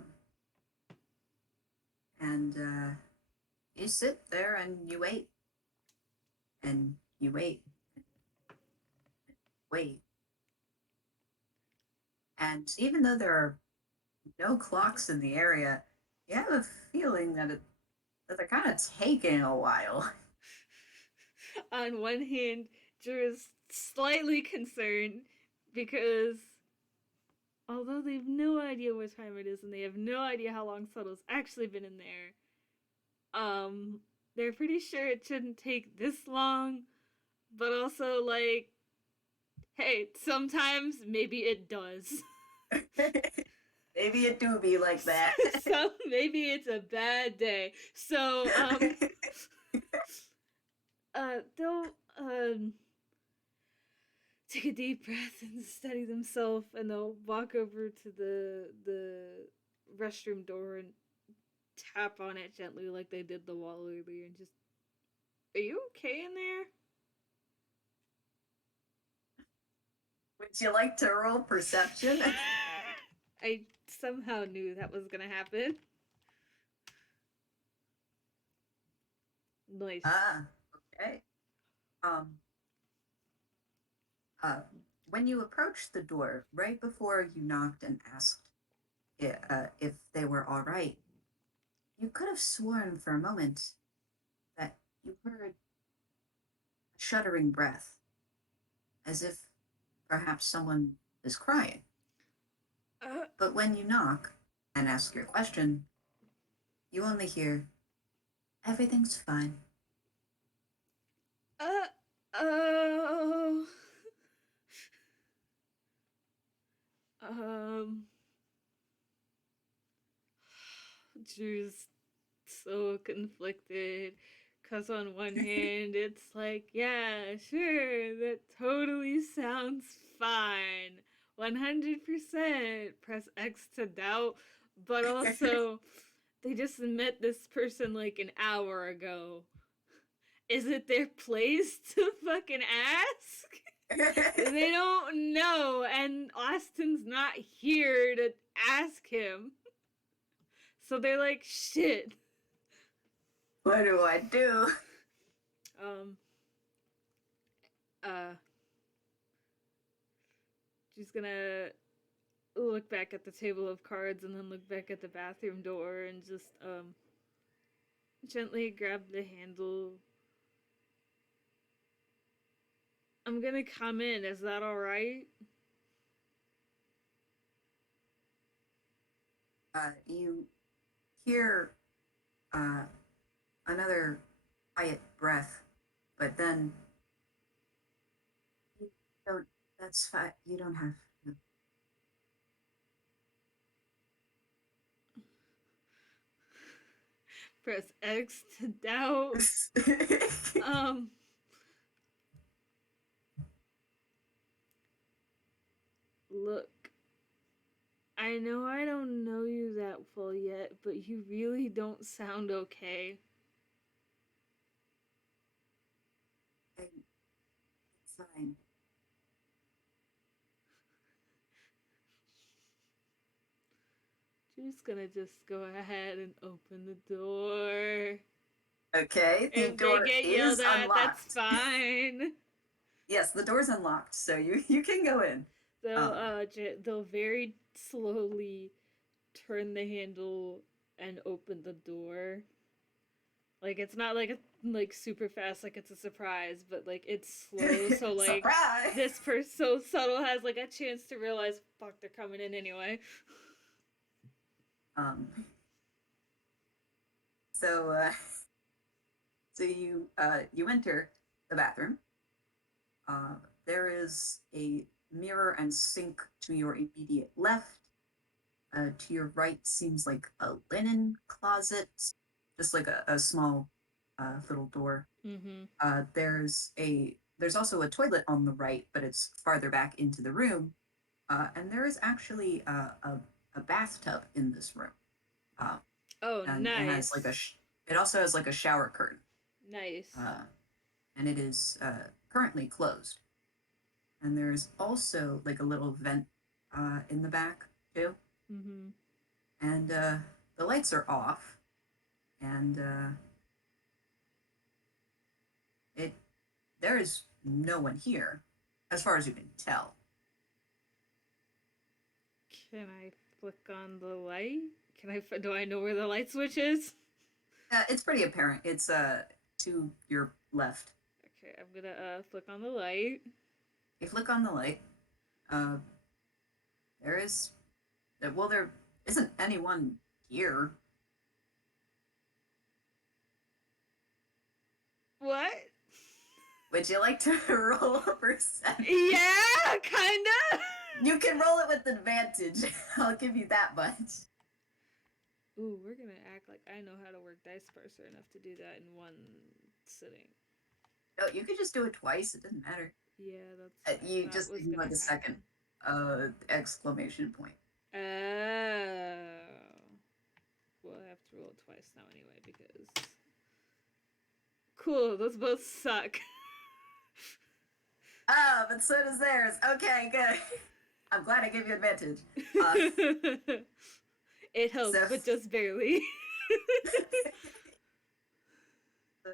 and you sit there and you wait and you wait, wait, and even though there are no clocks in the area, you have a feeling that they're kind of taking a while. On one hand, Drew is slightly concerned because although they have no idea what time it is and they have no idea how long Subtle's actually been in there, they're pretty sure it shouldn't take this long, but also like, hey, sometimes maybe it does. Maybe it do be like that. So maybe it's a bad day. So they'll take a deep breath and steady themselves, and they'll walk over to the restroom door and tap on it gently like they did the wall earlier and just, are you okay in there? Would you like to roll perception? I somehow knew that was gonna happen. Nice. Okay. Um, uh, when you approached the door, right before you knocked and asked if they were all right, you could have sworn for a moment that you heard a shuddering breath, as if perhaps someone is crying. Uh, But when you knock and ask your question, you only hear, everything's fine. oh. Um, Drew's so conflicted. Because on one hand, it's like, yeah, sure, that totally sounds fine. 100% press X to doubt. But also, they just met this person like an hour ago. Is it their place to fucking ask? They don't know, and Austin's not here to ask him. So they're like, shit. What do I do? Um, uh, she's gonna look back at the table of cards and then look back at the bathroom door and just, gently grab the handle. I'm gonna come in, is that alright? You hear another quiet breath, but then you don't. That's fine. You don't have to. Press X to doubt. Um, look, I know I don't know you that well yet, but you really don't sound okay. It's fine. She's gonna just go ahead and open the door. Okay, the If they door get yelled is at, that's unlocked. fine. Yes, the door's unlocked, so you can go in. They'll very slowly turn the handle and open the door. Like it's not like like super fast, like it's a surprise, but like it's slow. So like Surprise. this person so Subtle has like a chance to realize, fuck, they're coming in anyway. Um. So you enter the bathroom. There is a mirror and sink to your immediate left. To your right seems like a linen closet, just like a small little door. Mm-hmm. There's also a toilet on the right, but it's farther back into the room. And there is actually a bathtub in this room. Uh, Oh, and it has like nice. it also has like a shower curtain. Nice. Uh, and it is currently closed. And there's also like a little vent in the back too. Mm-hmm. And the lights are off, and it there is no one here, as far as you can tell. Can I flick on the light? Do I know where the light switch is? It's pretty apparent. It's to your left. Okay, I'm gonna flick on the light. You flick on the light. Uh, there is well, there isn't anyone here. What? Would you like to roll a percent? Yeah, kinda. You can roll it with advantage. I'll give you that much. Ooh, we're gonna act like I know how to work Dice Parser enough to do that in one sitting. No, you could just do it twice. It doesn't matter. Yeah, that's what You I thought just was need gonna like a second happen. exclamation point. Oh. Well, I have to roll it twice now anyway because. Cool, those both suck. Oh, but so does theirs. Okay, good. I'm glad I gave you advantage. Uh, It helped, so, but just barely.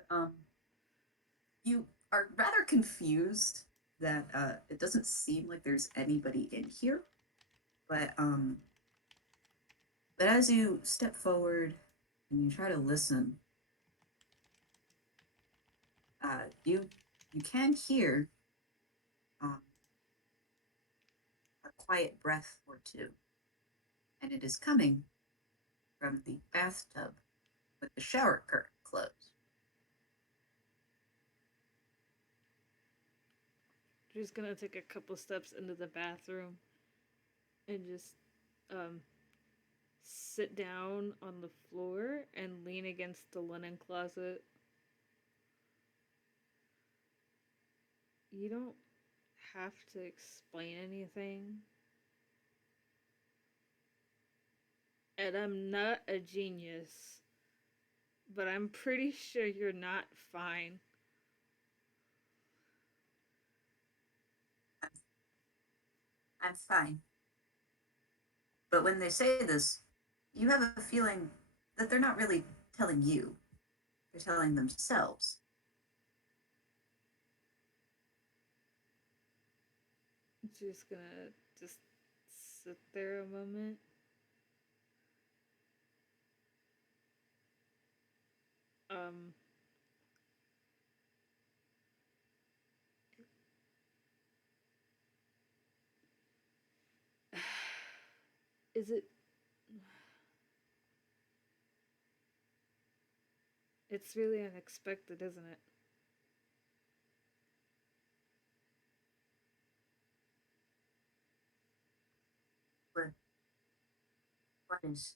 um, you are rather confused that it doesn't seem like there's anybody in here, but but as you step forward and you try to listen, you can hear um, a quiet breath or two, and it is coming from the bathtub with the shower curtain closed. Just gonna take a couple steps into the bathroom and just um sit down on the floor and lean against the linen closet. You don't have to explain anything. And I'm not a genius, but I'm pretty sure you're not fine. I'm fine. But when they say this, you have a feeling that they're not really telling you, they're telling themselves. Just gonna just sit there a moment. Um, is it? It's really unexpected, isn't it? But what is?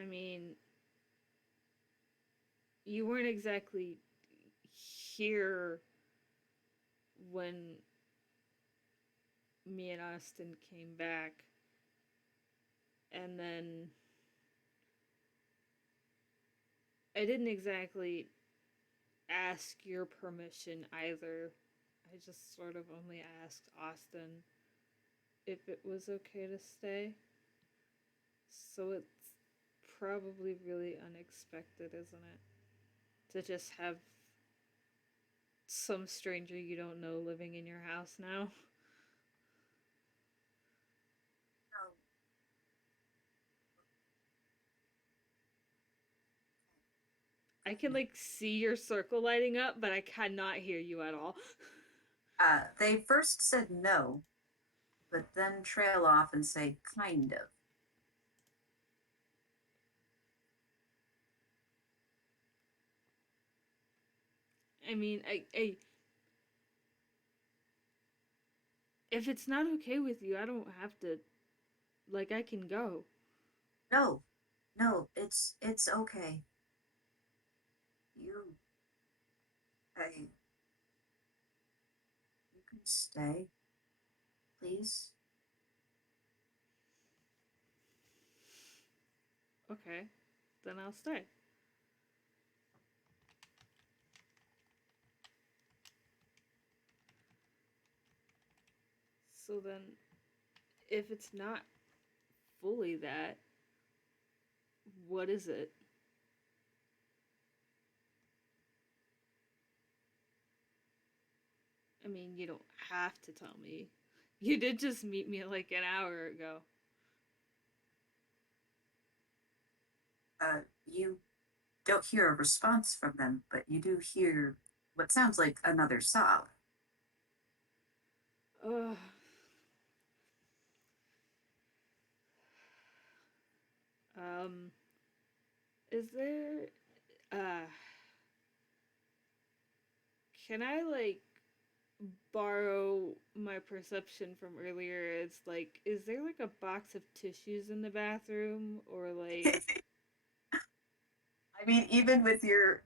I mean, you weren't exactly here when me and Austin came back, and then I didn't exactly ask your permission either. I just sort of only asked Austin if it was okay to stay. So it's probably really unexpected, isn't it? To just have some stranger you don't know living in your house now. No, I can like see your circle lighting up, but I cannot hear you at all. they first said no, but then trail off and say kind of. I mean, if it's not okay with you, I don't have to. Like, I can go. No, no, it's okay. You, I, you can stay, please. Okay, then I'll start. So then, if it's not fully that, what is it? I mean, you don't have to tell me. You did just meet me like an hour ago. You don't hear a response from them, but you do hear what sounds like another sob. Ugh. Um, is there, uh, can I like borrow my perception from earlier? It's like, is there like a box of tissues in the bathroom or like, I mean, even with your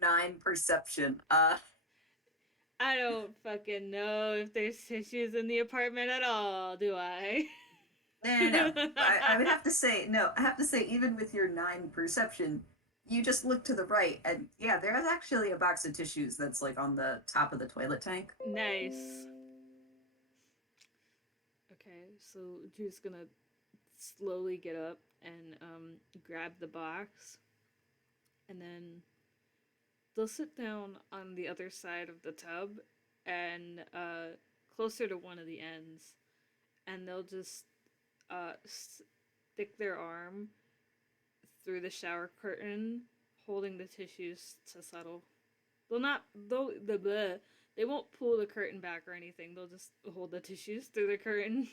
nine perception, I don't fucking know if there's tissues in the apartment at all, do I? no. I would have to say no. I have to say, even with your nine perception, you just look to the right, and yeah, there's actually a box of tissues that's like on the top of the toilet tank. Nice. Okay, so Drew's gonna slowly get up and grab the box, and then they'll sit down on the other side of the tub and closer to one of the ends, and they'll just stick their arm through the shower curtain, holding the tissues to Suttel. They'll not they'll the bleh, they won't pull the curtain back or anything. They'll just hold the tissues through the curtain.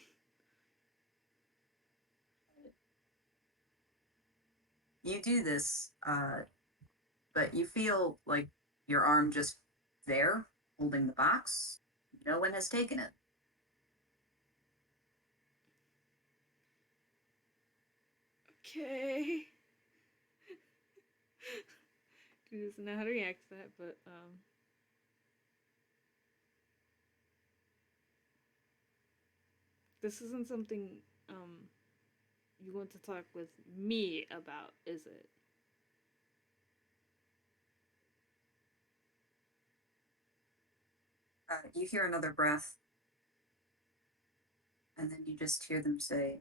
You do this, but you feel like your arm just there, holding the box. No one has taken it. Okay. He doesn't know how to react to that, but this isn't something um you want to talk with me about, is it? You hear another breath, and then you just hear them say,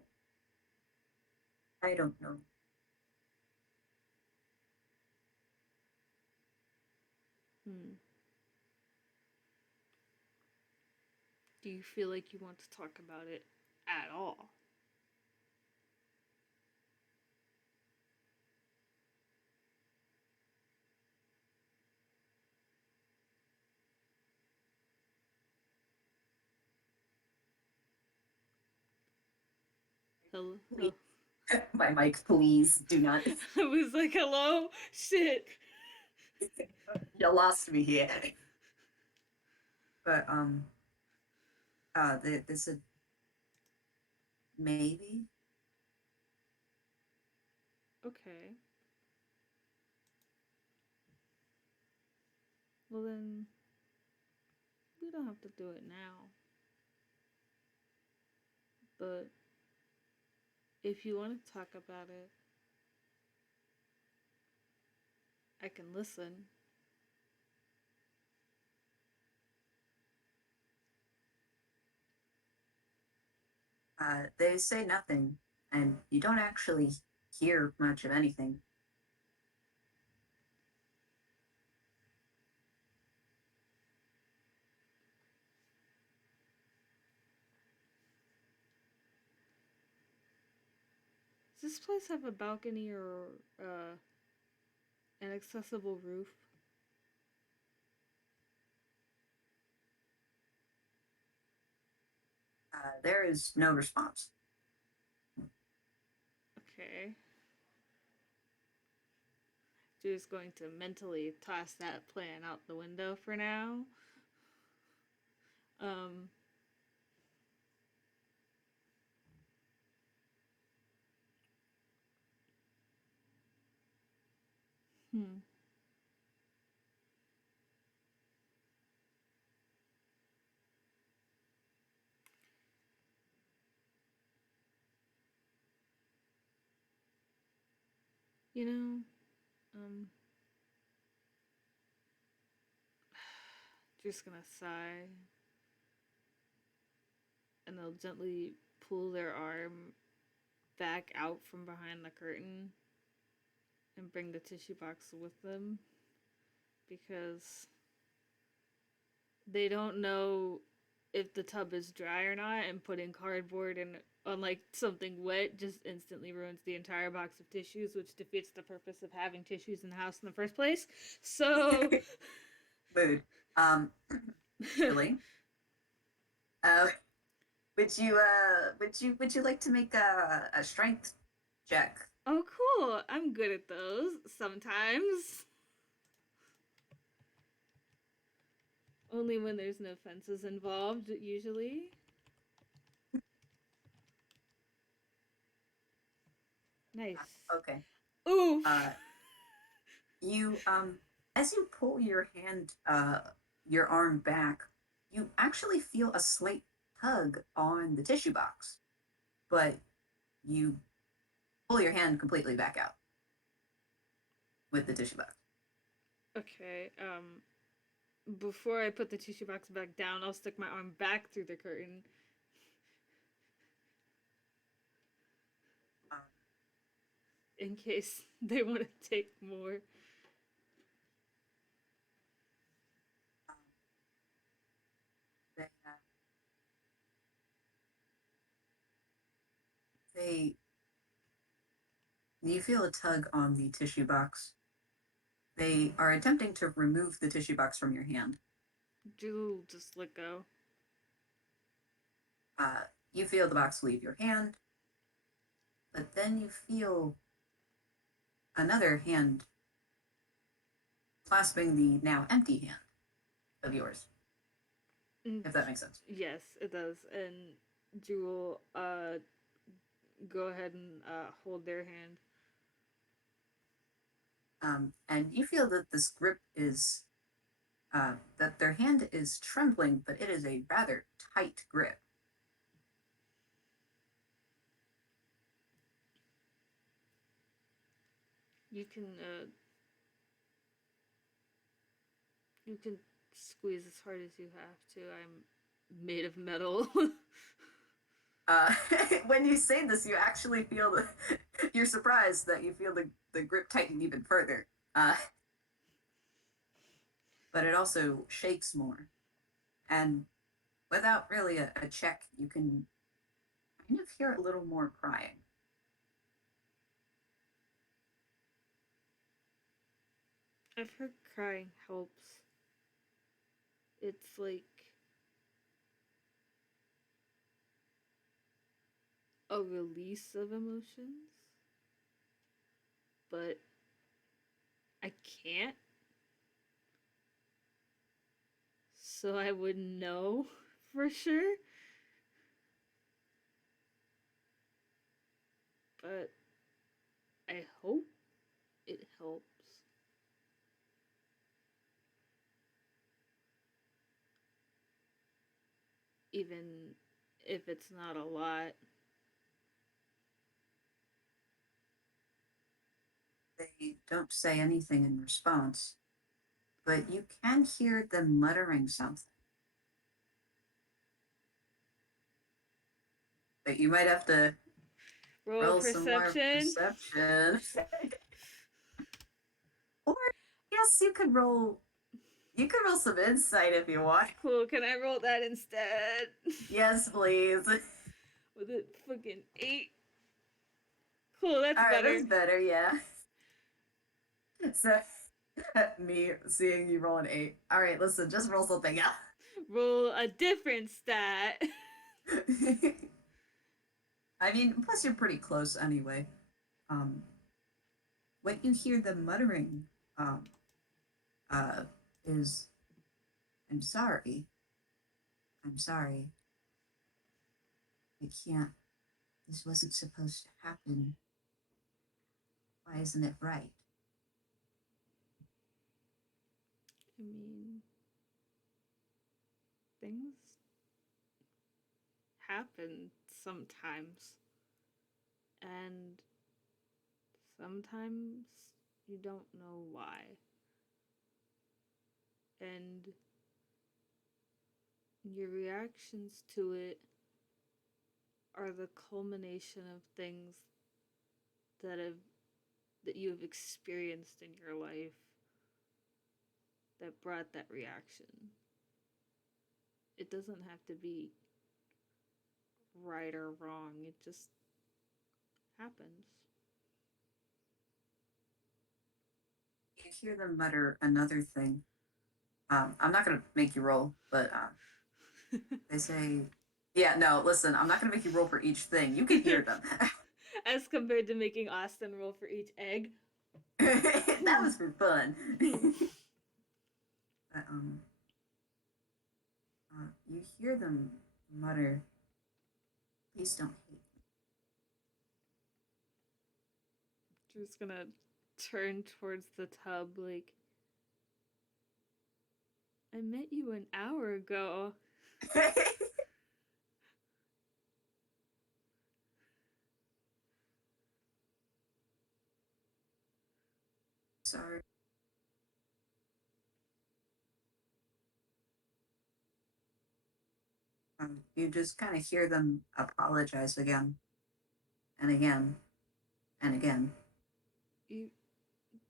I don't know. Hmm. Do you feel like you want to talk about it at all? Hello? Please. My mic, please do not. I was like, hello? Shit. You lost me here. But, this is maybe. Okay. Well, then, we don't have to do it now. But if you want to talk about it, I can listen. They say nothing, and you don't actually hear much of anything. Does this place have a balcony or an accessible roof? There is no response. Okay. Drew's going to mentally toss that plan out the window for now. Um, hmm. You know, um, just gonna sigh, and they'll gently pull their arm back out from behind the curtain and bring the tissue box with them because they don't know if the tub is dry or not, and putting cardboard and on like something wet just instantly ruins the entire box of tissues, which defeats the purpose of having tissues in the house in the first place. So Mood. Um, Actually, uh, would you like to make a strength check? oh cool, I'm good at those sometimes. Only when there's no fences involved, usually. Nice. Okay. Oof. Uh, you as you pull your arm back, you actually feel a slight tug on the tissue box, but you pull your hand completely back out with the tissue box. Okay, before I put the tissue box back down, I'll stick my arm back through the curtain. Um, In case they want to take more. um, they, they you feel a tug on the tissue box. They are attempting to remove the tissue box from your hand. Do just let go. Uh, you feel the box leave your hand, but then you feel another hand clasping the now empty hand of yours, Mm, if that makes sense. yes, it does. And Jewel, go ahead and hold their hand. And you feel that this grip is, that their hand is trembling, but it is a rather tight grip. You can, you can squeeze as hard as you have to. I'm made of metal. Uh, when you say this, you actually feel you're surprised that you feel the grip tighten even further. But it also shakes more. And without really a check, you can kind of hear a little more crying. I've heard crying helps. It's like a release of emotions, but I can't, so I wouldn't know for sure. But I hope it helps. Even if it's not a lot. They don't say anything in response, but you can hear them muttering something. But you might have to Roll roll some more perception. perception. Or yes, you can roll some insight if you want. Cool, can I roll that instead? Yes, please. With a fucking 8. Cool, that's All right, better. that's better, yeah. So me seeing you roll an 8. All right, listen, just roll something else. Roll a different stat. I mean, plus you're pretty close anyway. Um, what you hear them muttering um, uh, is, I'm sorry. I'm sorry. I can't. This wasn't supposed to happen. Why isn't it right? I mean, things happen sometimes. And Sometimes you don't know why. And your reactions to it are the culmination of things that have that you have experienced in your life that brought that reaction. It doesn't have to be right or wrong. It just happens. You hear them mutter another thing. I'm not gonna make you roll, but they say, "Yeah, no, listen, I'm not gonna make you roll for each thing. You can hear them." As compared to making Austin roll for each egg. That was for fun. But, you hear them mutter, "Please don't hate me." Just gonna turn towards the tub like, I met you an hour ago. Sorry. You just kind of hear them apologize again and again and again. You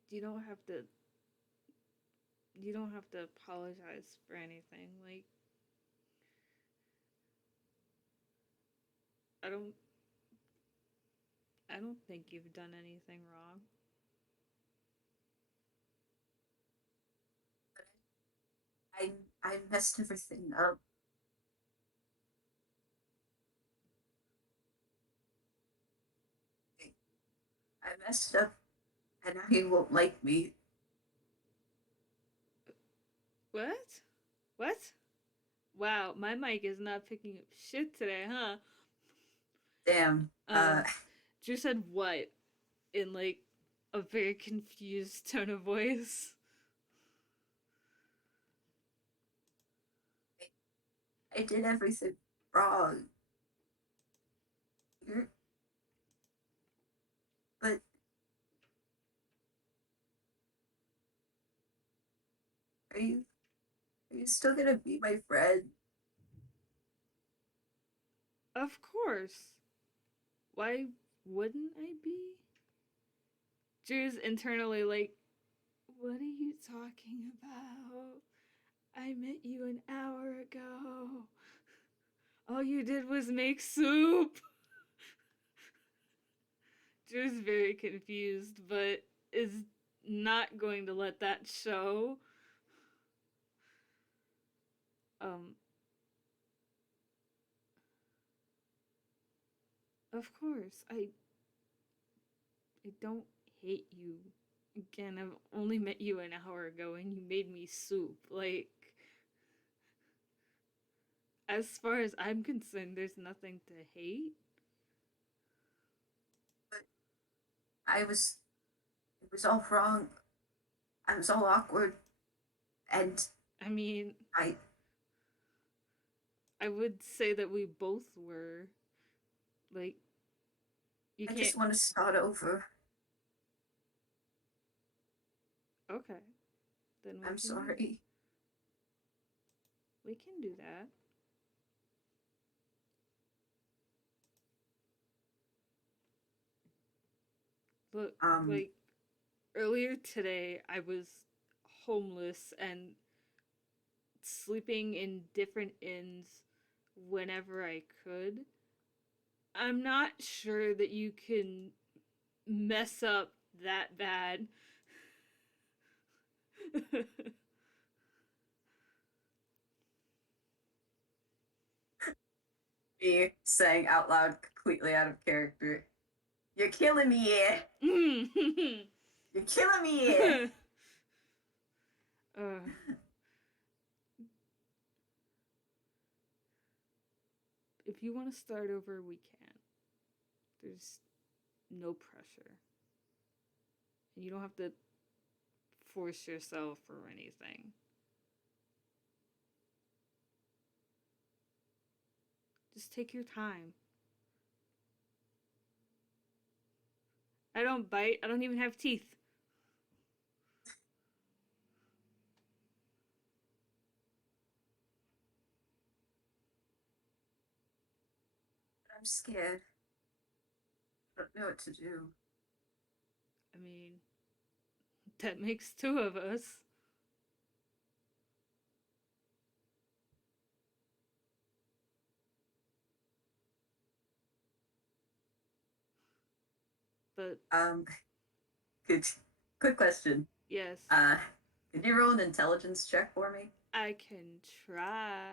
you don't have to you don't have to apologize for anything. Like, I don't I don't think you've done anything wrong. I I messed everything up. I messed up, and now you won't like me. What? What? Wow, my mic is not picking up shit today, huh? Damn. Drew said what in like a very confused tone of voice. I did everything wrong. You're, but are you are you still gonna be my friend? Of course. Why wouldn't I be? Drew's internally like, what are you talking about? I met you an hour ago. All you did was make soup. Drew's very confused, but is not going to let that show. Um, of course, I don't hate you. Again, I've only met you an hour ago and you made me soup. Like, as far as I'm concerned, there's nothing to hate. But I was it was all wrong. I was all awkward, and I mean, I I would say that we both were. Like, you I can't. just want to start over. Okay, then I'm sorry. we can do that. Look, Um, like, earlier today, I was homeless and sleeping in different inns whenever I could. I'm not sure that you can mess up that bad. me saying out loud, completely out of character. You're killing me, yeah. You're killing me, yeah. uh, if you want to start over, we can. There's no pressure. And you don't have to force yourself or anything. Just take your time. I don't bite. I don't even have teeth. I'm scared. I don't know what to do. I mean, that makes two of us. But Um, good. Quick question. yes, Uh, can you roll an intelligence check for me? I can try.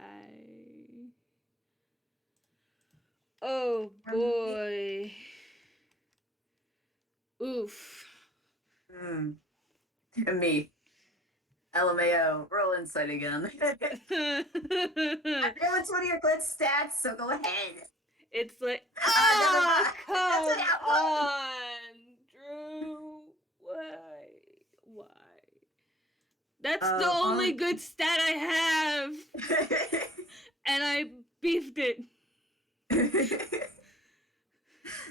Oh boy. Oof. Hmm. Me. LMAO. Roll insight again. I know it's one of your good stats, so go ahead. It's like, Never ah, mind. That's an come outlier. on, Drew. Why? Why? That's the only On. good stat I have, and I beefed it.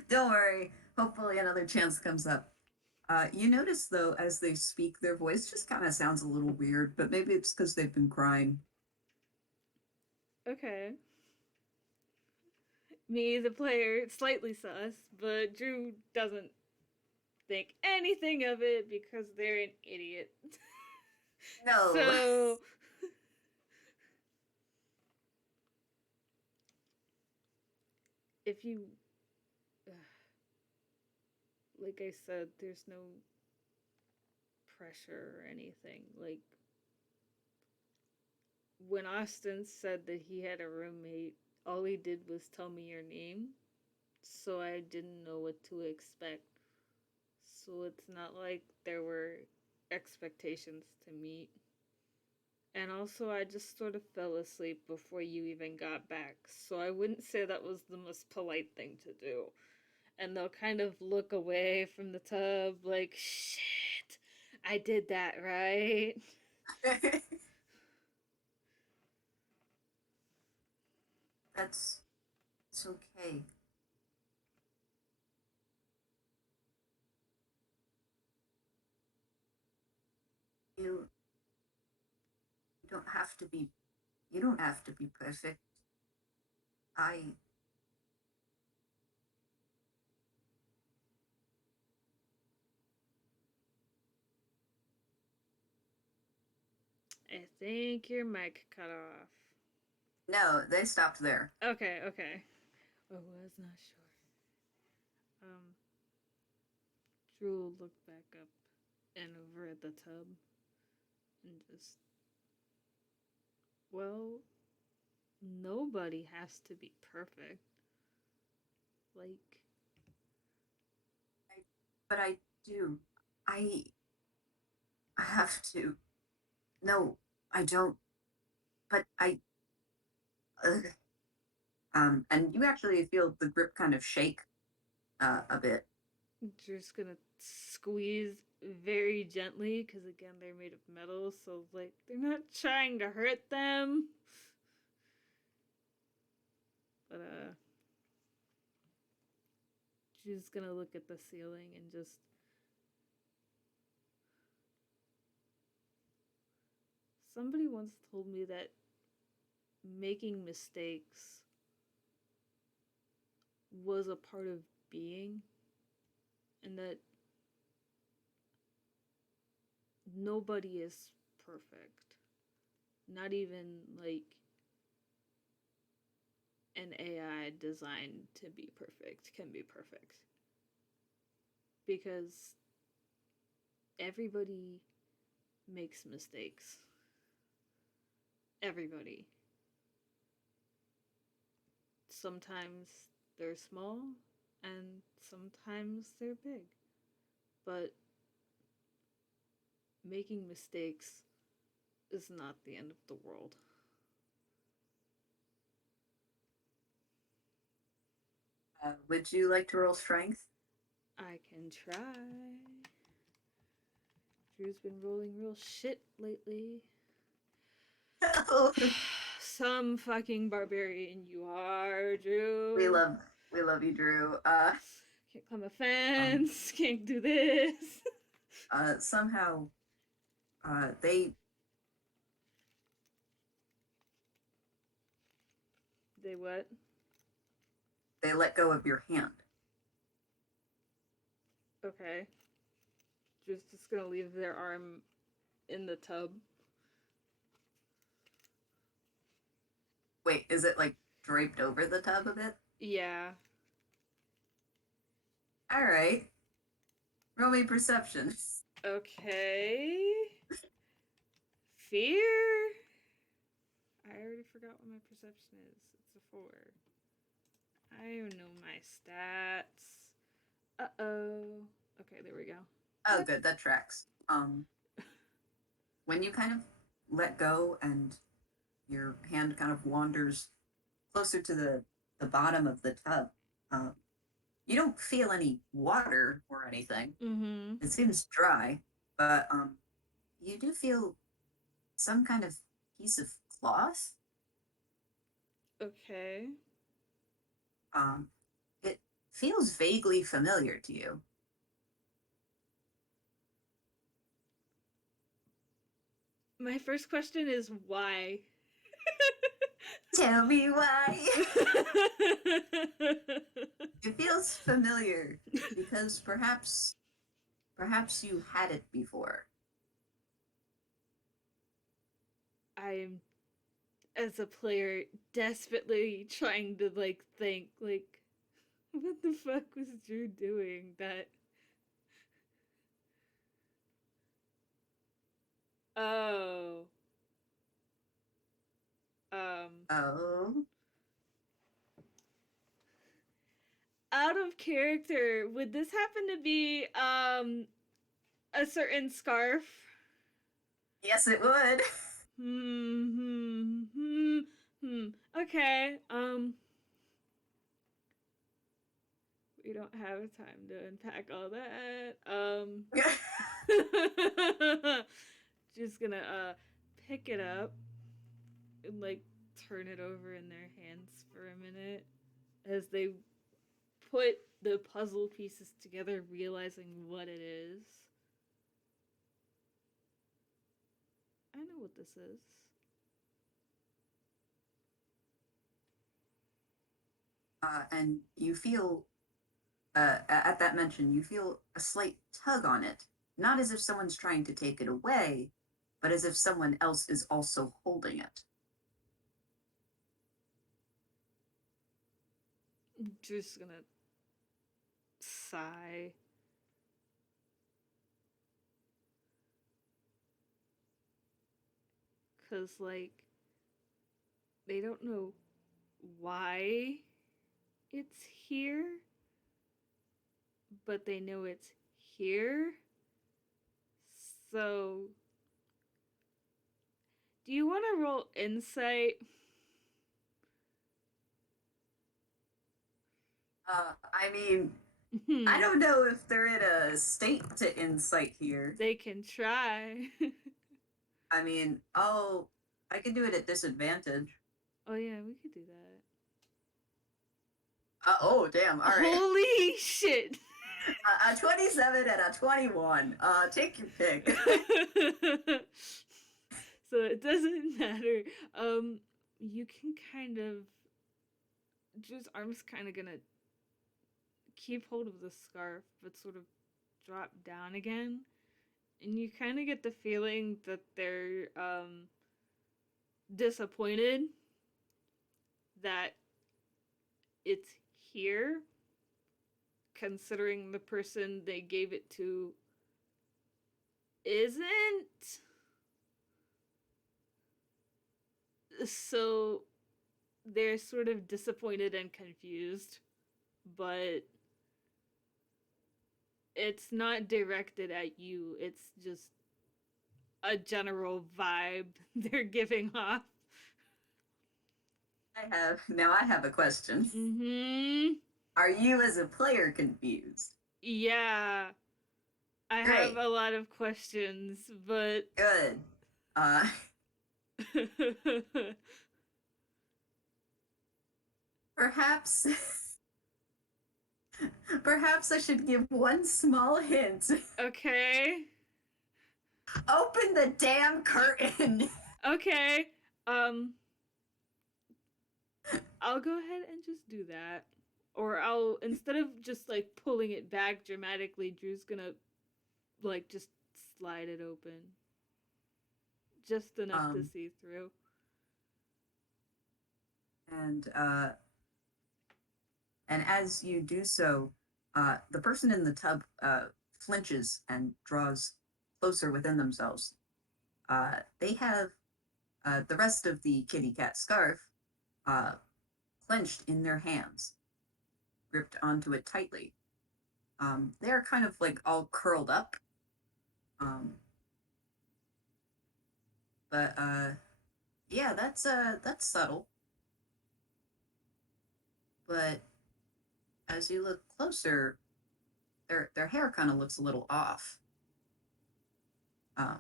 Don't worry. Hopefully, another chance comes up. You notice, though, as they speak, their voice just kind of sounds a little weird, but maybe it's because they've been crying. Okay. Me, the player, slightly sus, but Drew doesn't think anything of it because they're an idiot. No. So, if you, like I said, there's no pressure or anything. Like, when Austin said that he had a roommate, all he did was tell me your name, so I didn't know what to expect. So it's not like there were expectations to meet. And also, I just sort of fell asleep before you even got back, so I wouldn't say that was the most polite thing to do. And they'll kind of look away from the tub, like, shit, I did that, right? That's it's okay. You you don't have to be you don't have to be perfect. I I think your mic cut off. no, they stopped there. Okay, okay. I was not sure. Drew looked back up and over at the tub and just, well, nobody has to be perfect. Like, I, but I do. I I have to. No, I don't. But I. Ugh. And you actually feel the grip kind of shake a bit. just gonna squeeze very gently because again they're made of metal, so like they're not trying to hurt them. But she's gonna look at the ceiling and just, somebody once told me that making mistakes was a part of being, and that nobody is perfect. Not even like an AI designed to be perfect can be perfect. Because everybody makes mistakes. Everybody. Sometimes they're small and sometimes they're big. But making mistakes is not the end of the world. Would you like to roll strength? I can try. Drew's been rolling real shit lately. Some fucking barbarian you are, we Drew. love we love you, Drew. Can't climb a Um, fence. Can't do this. Somehow, they They what? let go of your hand. Okay. Just gonna leave their arm in the tub. Wait, is it like draped over the tub a bit? Yeah. All right. Roll me perception. Okay. Fear? I already forgot what my perception is. It's a 4. I don't know my stats. Uh-oh. Okay, there we go. Oh, good. That tracks. When you kind of let go and your hand kind of wanders closer to the bottom of the tub, um, you don't feel any water or anything. Mm-hmm. It seems dry, but you do feel some kind of piece of cloth. Okay. Um, it feels vaguely familiar to you. My first question is why? Tell me why. It feels familiar because perhaps you had it before. I'm, as a player, desperately trying to, think, what the fuck was Drew doing that... Oh. Um, Oh, Out of character, would this happen to be, a certain scarf? yes, it would. Okay, we don't have time to unpack all that. Just gonna, pick it up and, turn it over in their hands for a minute as they put the puzzle pieces together, realizing what it is. I know what this is. And you feel, at that mention, you feel a slight tug on it. Not as if someone's trying to take it away, but as if someone else is also holding it. Just gonna sigh. Cause, they don't know why it's here, but they know it's here. So, do you want to roll insight? I mean, I don't know if they're in a state to insight here. They can try. I mean, I can do it at disadvantage. Oh, yeah, we could do that. Oh, damn. All right. Holy shit! A 27 and a 21. Take your pick. So it doesn't matter. You can kind of... Drew's arm's kind of gonna keep hold of the scarf, but sort of drop down again. And you kind of get the feeling that they're disappointed that it's here, considering the person they gave it to isn't. So they're sort of disappointed and confused, but it's not directed at you. It's just a general vibe they're giving off. I have a question. Mm-hmm. Are you as a player confused? Yeah. I Great. have a lot of questions, but... Good. Uh, perhaps Perhaps I should give one small hint. Okay. Open the damn curtain. Okay. Um, I'll go ahead and just do that. Or I'll, instead of just like pulling it back dramatically, Drew's gonna like just slide it open. Just enough to Um, see through. and uh, and as you do so, the person in the tub flinches and draws closer within themselves. They have the rest of the kitty cat scarf uh, clenched in their hands, gripped onto it tightly. They're kind of like all curled up. Um, but yeah, that's subtle. But as you look closer, their hair kind of looks a little off. Um,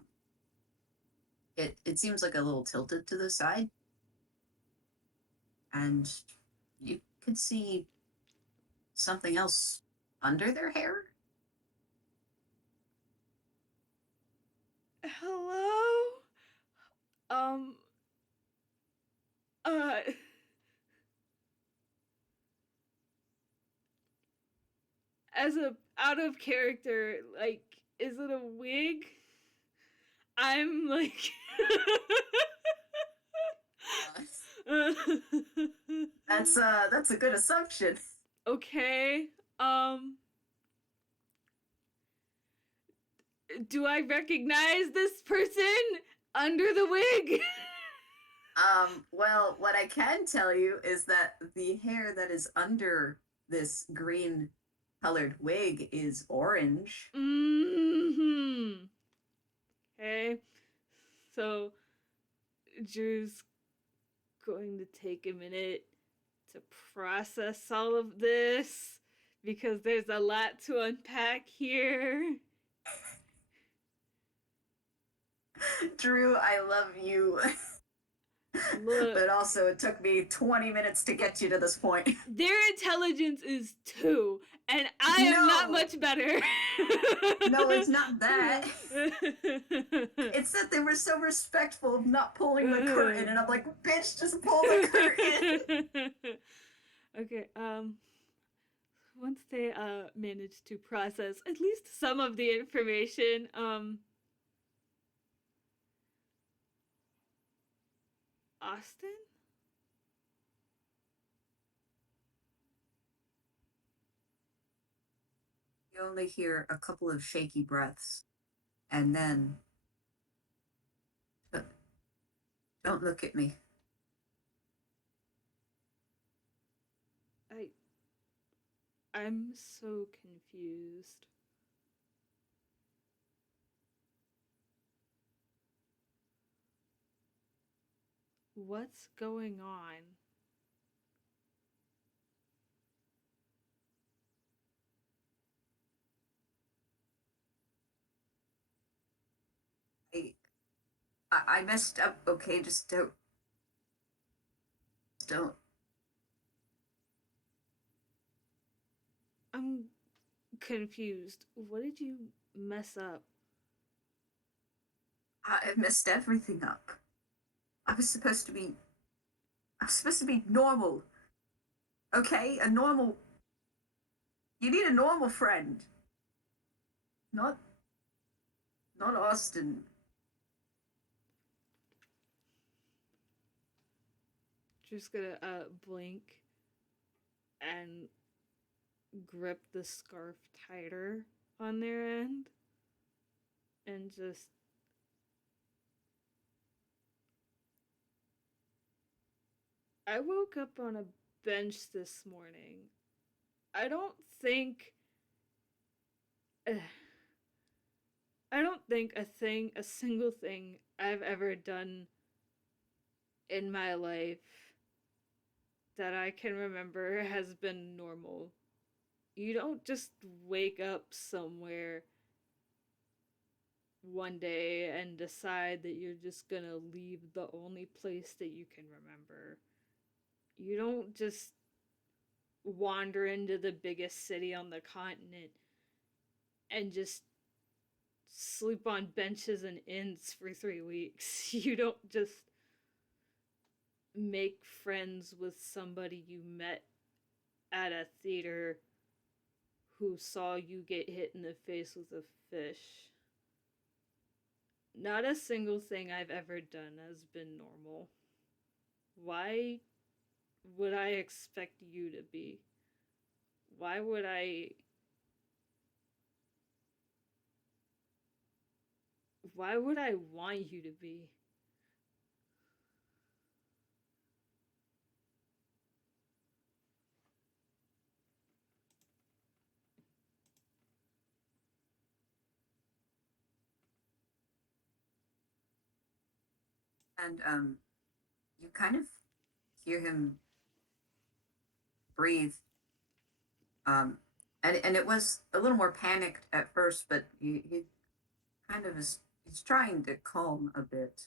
it seems like a little tilted to the side, and you could see something else under their hair. Hello? Um, uh, as a out of character, like, is it a wig? I'm like. Uh, that's a good assumption. Okay. Um, do I recognize this person under the wig? Well, what I can tell you is that the hair that is under this green colored wig is orange. Mm-hmm. Okay. So Drew's going to take a minute to process all of this because there's a lot to unpack here. Drew, I love you. Look, But also, it took me 20 minutes to get you to this point. their intelligence is 2, and I am not No! much better. No, it's not that. It's that they were so respectful of not pulling the curtain, and I'm like, bitch, just pull the curtain! Okay, once they manage to process at least some of the information, Austin? You only hear a couple of shaky breaths, and then. Don't look at me. I I'm so confused. What's going on? I, I messed up. Okay, just don't. I'm confused. What did you mess up? I messed everything up. I was supposed to be. I'm supposed to be normal. Okay, a normal. You need a normal friend. Not, not Austin. Just gonna blink and grip the scarf tighter on their end and just I woke up on a bench this morning. I don't think I don't think a single thing I've ever done in my life that I can remember has been normal. You don't just wake up somewhere one day and decide that you're just gonna leave the only place that you can remember. You don't just wander into the biggest city on the continent and just sleep on benches and inns for 3 weeks. You don't just make friends with somebody you met at a theater who saw you get hit in the face with a fish. Not a single thing I've ever done has been normal. Why would I expect you to be? Why would I. Why would I want you to be? And you kind of hear him breathe. Um, and it was a little more panicked at first, but he kind of is. He's trying to calm a bit.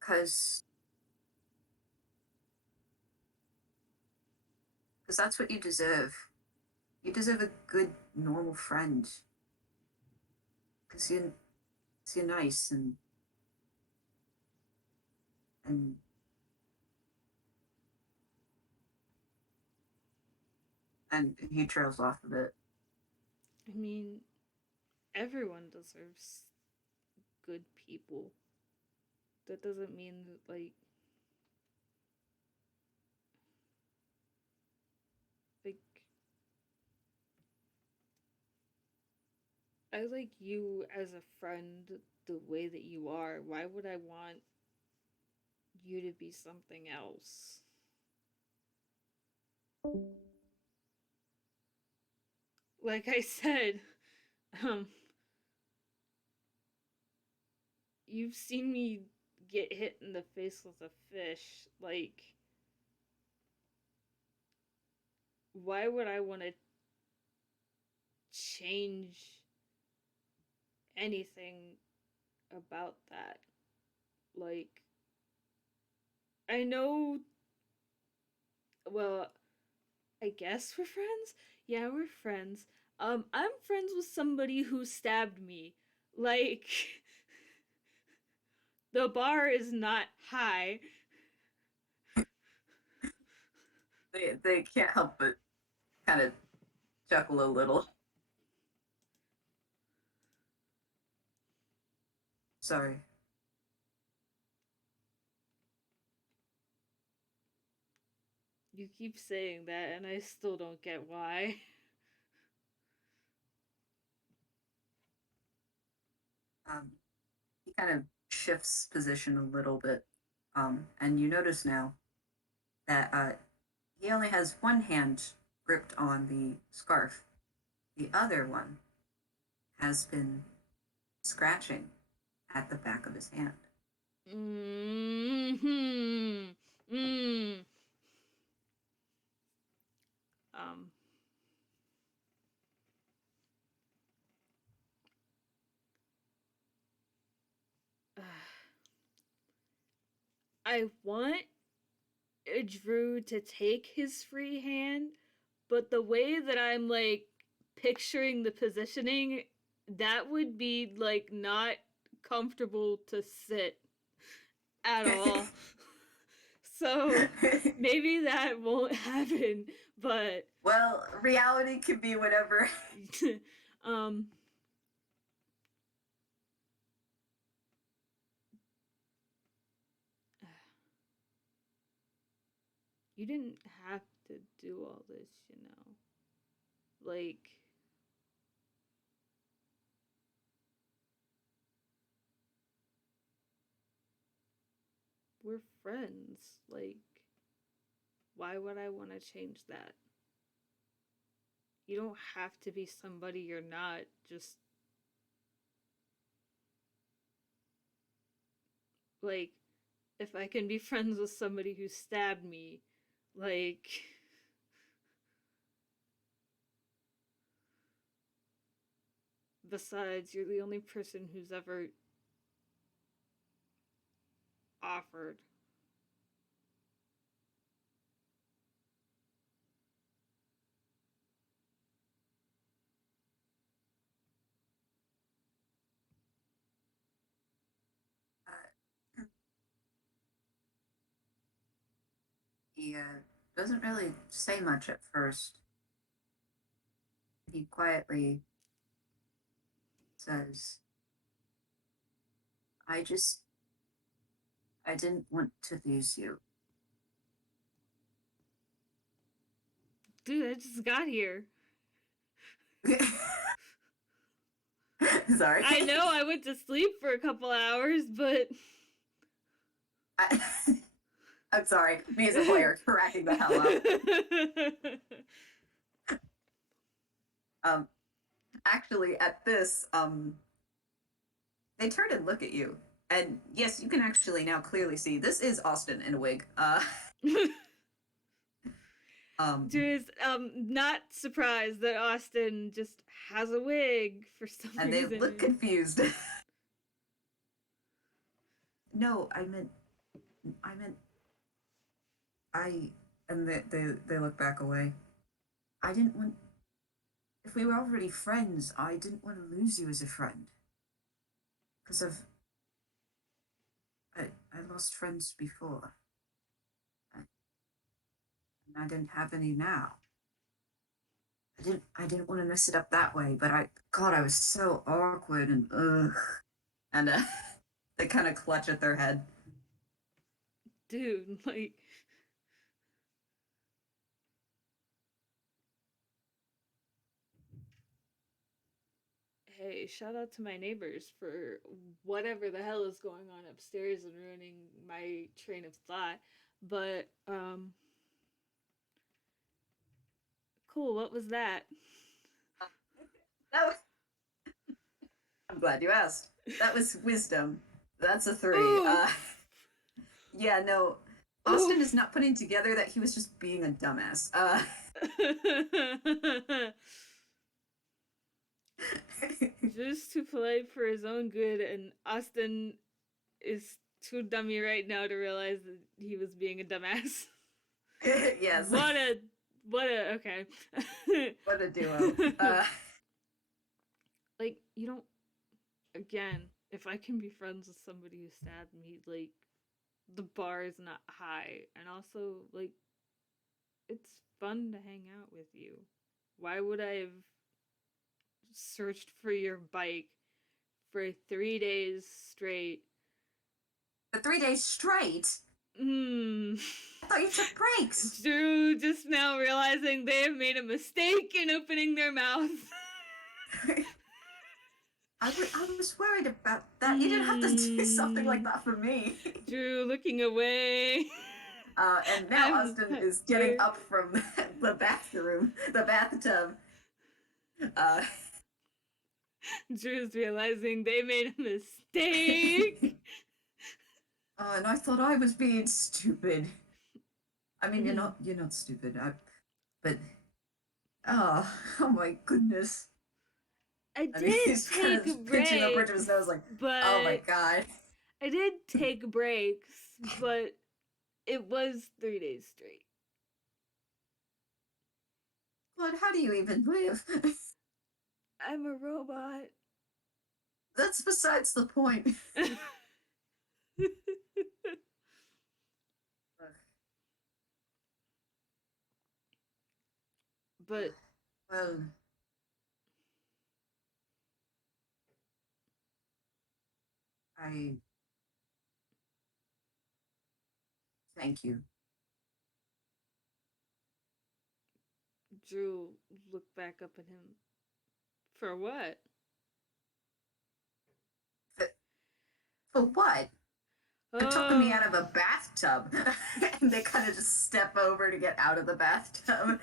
Because that's what you deserve. You deserve a good, normal friend. Because you're nice and and he trails off a bit. I mean, everyone deserves good people. That doesn't mean that, like, I like you as a friend the way that you are. Why would I want you to be something else? Like I said, um, you've seen me get hit in the face with a fish. Like, why would I want to change anything about that? Like, I know, well, I guess we're friends? Yeah, we're friends. I'm friends with somebody who stabbed me. Like, the bar is not high. They can't help but kind of chuckle a little. Sorry. You keep saying that, and I still don't get why. He kind of shifts position a little bit, and you notice now that he only has one hand gripped on the scarf. The other one has been scratching at the back of his hand. Mm-hmm. Mm. Um. I want Drew to take his free hand, but the way that I'm like picturing the positioning, that would be like not comfortable to sit at all. So maybe that won't happen, but Well, reality can be whatever. um you didn't have to do all this, you know. Like, we're friends. Like, why would I want to change that? You don't have to be somebody you're not. Just like, if I can be friends with somebody who stabbed me, like, besides, you're the only person who's ever offered. Uh, he doesn't really say much at first. He quietly says, I just, I didn't want to lose you. Dude, I just got here. Sorry. I know I went to sleep for a couple hours, but I, I'm sorry. Me as a player, cracking the hell up. Um, actually, at this, they turn and look at you, and yes, you can actually now clearly see this is Austin in a wig. Just not surprised that Austin just has a wig for some and reason. they look confused. No, I meant, I, and they look back away. I didn't want. If we were already friends, I didn't want to lose you as a friend. Because I lost friends before. I, and I didn't have any now. I didn't want to mess it up that way, but God, I was so awkward and ugh. And they kind of clutch at their head. Dude, like, hey, shout out to my neighbors for whatever the hell is going on upstairs and ruining my train of thought. But cool, what was that? That was, I'm glad you asked. That was wisdom. That's a 3. Oof. Yeah, no. Austin Oof. is not putting together that he was just being a dumbass. Just too polite for his own good, and Austin is too dummy right now to realize that he was being a dumbass. Yes. What a okay. What a duo. Like, you don't, again, if I can be friends with somebody who stabbed me, like, the bar is not high. And also, like, it's fun to hang out with you. Why would I have searched for your bike for 3 days straight? For 3 days straight? Hmm. I thought you took breaks. Drew just now realizing they have made a mistake in opening their mouth. I was worried about that. You didn't have to do something like that for me. Drew looking away. And now Austin is getting up from the bathroom, the bathtub. Drew's realizing they made a mistake. And I thought I was being stupid. I mean, you're not stupid. But oh my goodness. I I did mean, he's take kind a of pinching the bridge of break, his nose, like, but oh my god. I did take breaks, but it was 3 days straight. But how do you even live? I'm a robot. That's besides the point. But Well, I thank you. Drew looked back up at him. For what? For what? They're talking me Oh, out of a bathtub. And they kind of just step over to get out of the bathtub.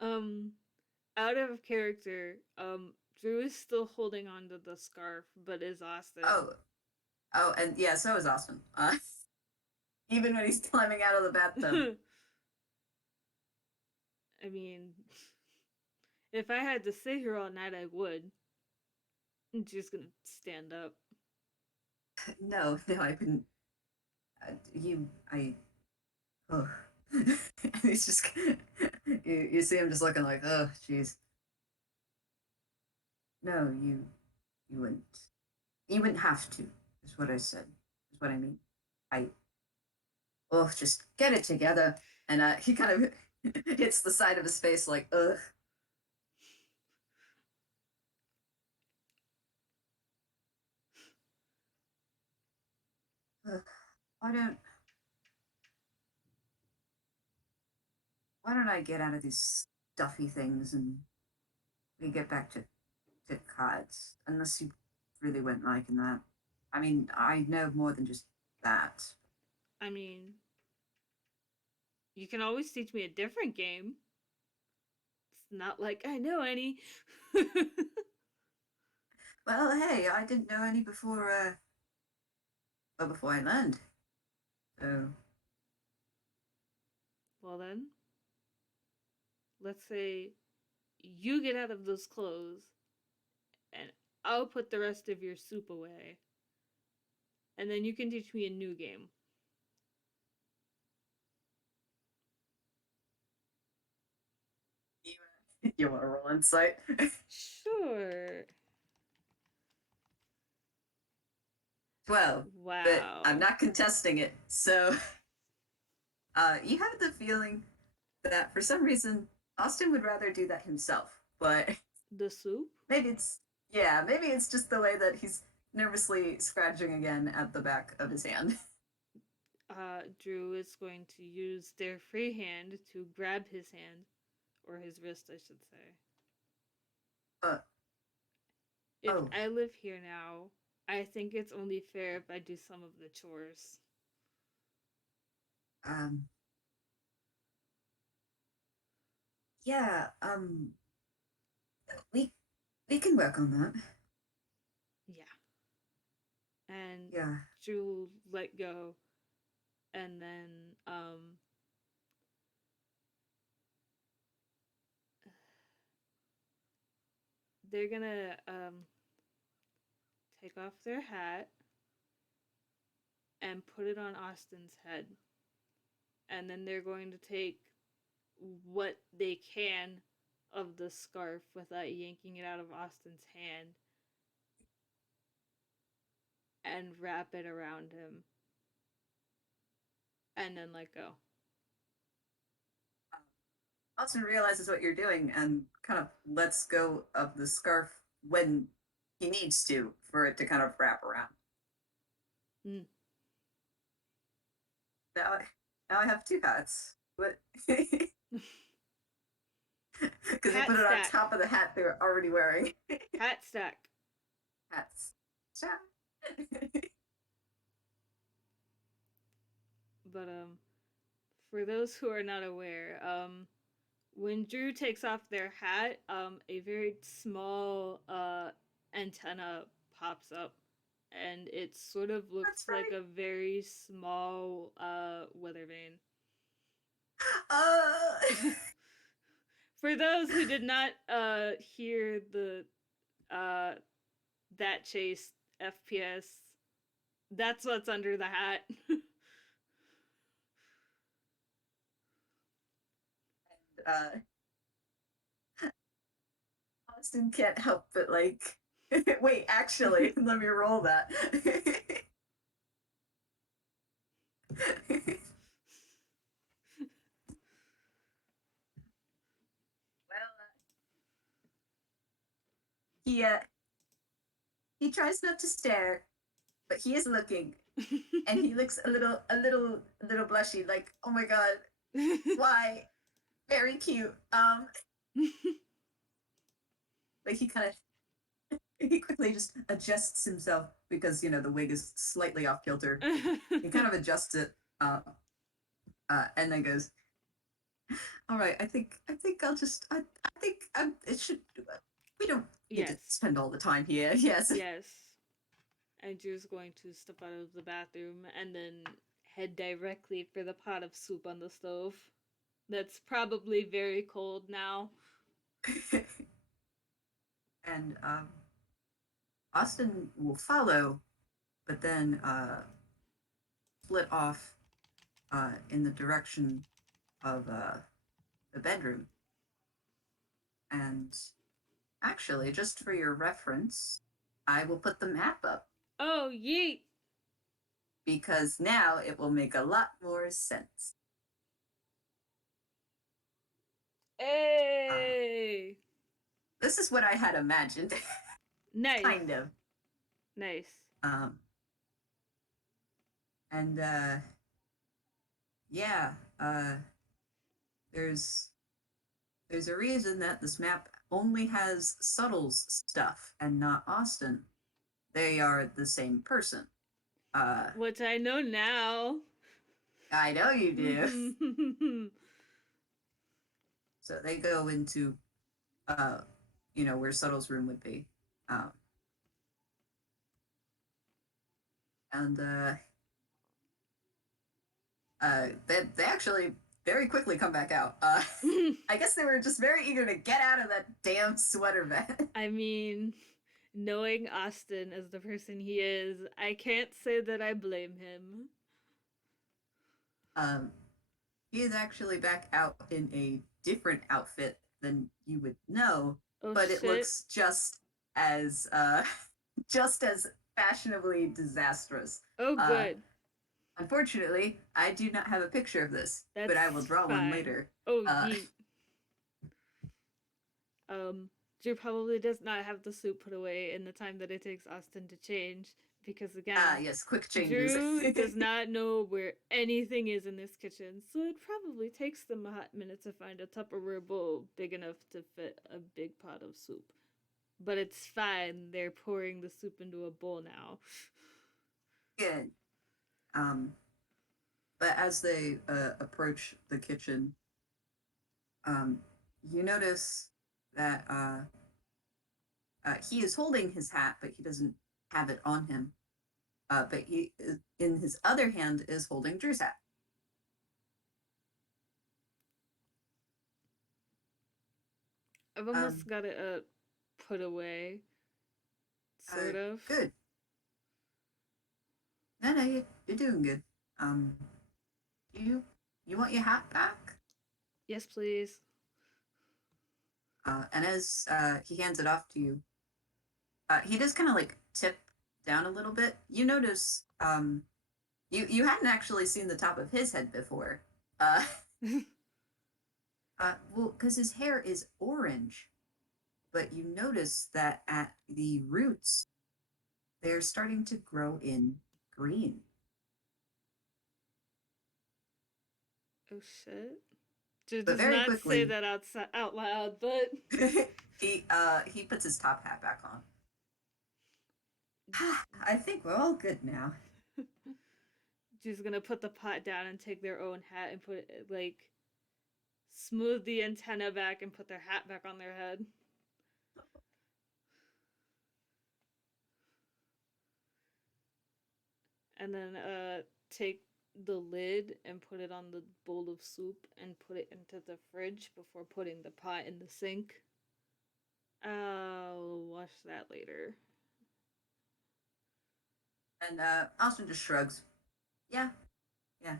um, out of character. Drew is still holding on to the scarf, but is Austin. Oh, and yeah, so is Austin. Even when he's climbing out of the bathtub. I mean, if I had to sit here all night, I would. I'm just gonna stand up. No, no, I couldn't. Oh. He's just, you see him just looking like, oh, jeez. No, you wouldn't. You wouldn't have to, is what I said, is what I mean. I, oh, just get it together. And he kind of hits the side of his face like, ugh. Ugh. Why don't, why don't I get out of these stuffy things and we get back to cards? Unless you really weren't liking that. I mean, I know more than just that. I mean, you can always teach me a different game. It's not like I know any. Well, hey, I didn't know any before, well, before I learned. So, Well, then, let's say you get out of those clothes and I'll put the rest of your soup away. And then you can teach me a new game. you want to roll insight? Sure. 12, but I'm Wow. not contesting it. So, you have the feeling that for some reason Austin would rather do that himself, but The soup? maybe it's yeah, maybe it's just the way that he's nervously scratching again at the back of his hand. Drew is going to use their free hand to grab his hand, or his wrist, I should say. Uh, If oh, I live here now, I think it's only fair if I do some of the chores. um, yeah, we we can work on that. Yeah. And Yeah. Drew let go, and then they're gonna take off their hat and put it on Austin's head. And then they're going to take what they can of the scarf without yanking it out of Austin's hand and wrap it around him and then let go. Austin realizes what you're doing and kind of lets go of the scarf when he needs to for it to kind of wrap around. Mm. Now, now I have two hats. What? Because they Hat put it on stack. top of the hat they were already wearing. Hat stack. Hats. But for those who are not aware, when Drew takes off their hat, a very small antenna pops up, and it sort of looks That's like right. a very small weather vane. Uh, For those who did not hear the uh, that chase FPS, that's what's under the hat. uh, Austin can't help but like. Wait, actually, let me roll that. well, he tries not to stare, but he is looking, and he looks a little blushy, like, oh my god, why? Very cute. But he kind of he quickly just adjusts himself because the wig is slightly off kilter. He kind of adjusts it, and then goes, "All right, I think I think it should. We don't need to Yes, spend all the time here. Yes." yes. And Drew's going to step out of the bathroom and then head directly for the pot of soup on the stove. That's probably very cold now. and Austin will follow, but then split off in the direction of the bedroom. And actually, just for your reference, I will put the map up Oh, yeet! because now it will make a lot more sense. Uh, Hey! this is what I had imagined, Nice. kind of. Nice. Um, and yeah, there's there's a reason that this map only has Suttel's stuff and not Austin. They are the same person. Uh, Which I know now. I know you do. So they go into, uh, where Subtle's room would be, um, and they actually very quickly come back out. I guess they were just very eager to get out of that damn sweater vent. I mean, knowing Austin as the person he is, I can't say that I blame him. um, he is actually back out in a different outfit than you would know, Oh but it shit. looks as just as fashionably disastrous. Oh Uh, good. Unfortunately, I do not have a picture of this, but That's I will draw one fine. later. Oh yeet. Drew probably does not have the suit put away in the time that it takes Austin to change because again, Yes, quick changes. Drew does not know where anything is in this kitchen, so it probably takes them a hot minute to find a Tupperware bowl big enough to fit a big pot of soup. But it's fine, they're pouring the soup into a bowl now. Good. Um, but as they approach the kitchen, you notice that he is holding his hat, but he doesn't have it on him. But he, in his other hand, is holding Drew's hat. I've Um, almost got it put away, sort of. Good. No, you're doing good. Um, you want your hat back? Yes, please. And as he hands it off to you, he does kind of like tip down a little bit. You notice you hadn't actually seen the top of his head before. Well, because his hair is orange, but you notice that at the roots they're starting to grow in green. Oh shit. Drew But does very not say quickly, that out loud, but he puts his top hat back on. I think we're all good now. Drew's gonna put the pot down and take their own hat and put it, like, smooth the antenna back and put their hat back on their head. And then take the lid and put it on the bowl of soup and put it into the fridge before putting the pot in the sink. I'll wash that later. And Austin just shrugs. Yeah, yeah.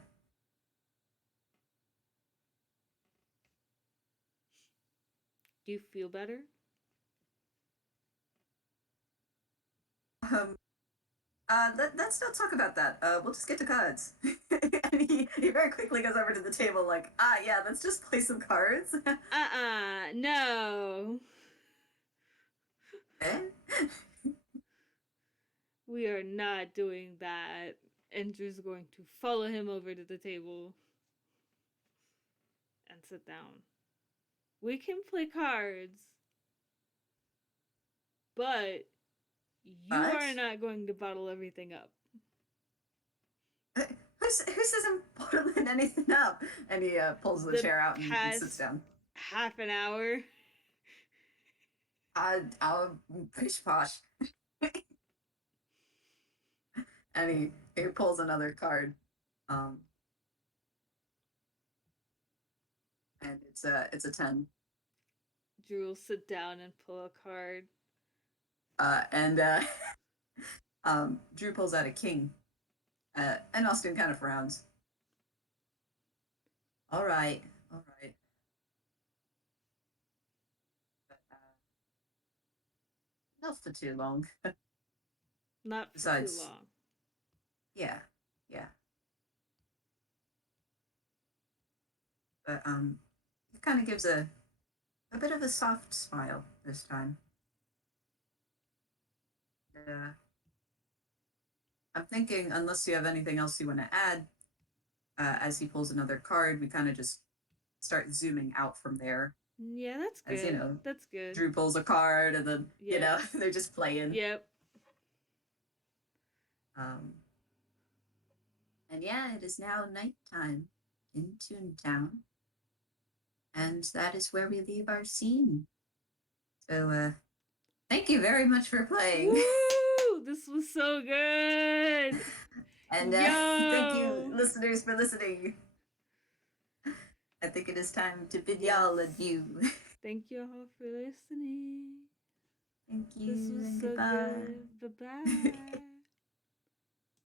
Do you feel better? Um, let's not talk about that. We'll just get to cards. And he very quickly goes over to the table, like, yeah, let's just play some cards. No. Eh? We are not doing that. Andrew's going to follow him over to the table and sit down. We can play cards, but you But are not going to bottle everything up. who says I'm bottling anything up? And he pulls the chair out and sits Past down. half an hour. I'll pish posh. And he pulls another card. Um, and it's a 10. Drew will sit down and pull a card. And Drew pulls out a king, and Austin kind of frowns. All right, all right. But, not for too long. Not for too Besides, long. yeah, yeah. But it kind of gives a bit of a soft smile this time. I'm thinking, unless you have anything else you want to add, as he pulls another card, we kind of just start zooming out from there. Yeah, that's As good. That's good. Drew pulls a card, and then Yep. they're just playing. Yep. Um, and yeah, it is now nighttime in Toontown, and that is where we leave our scene. So, thank you very much for playing. Woo! This was so good. And thank you, Yo. listeners, for listening. I think it is time to bid Yes. y'all adieu. Thank you all for listening. Thank you This was and so goodbye. good. Bye bye.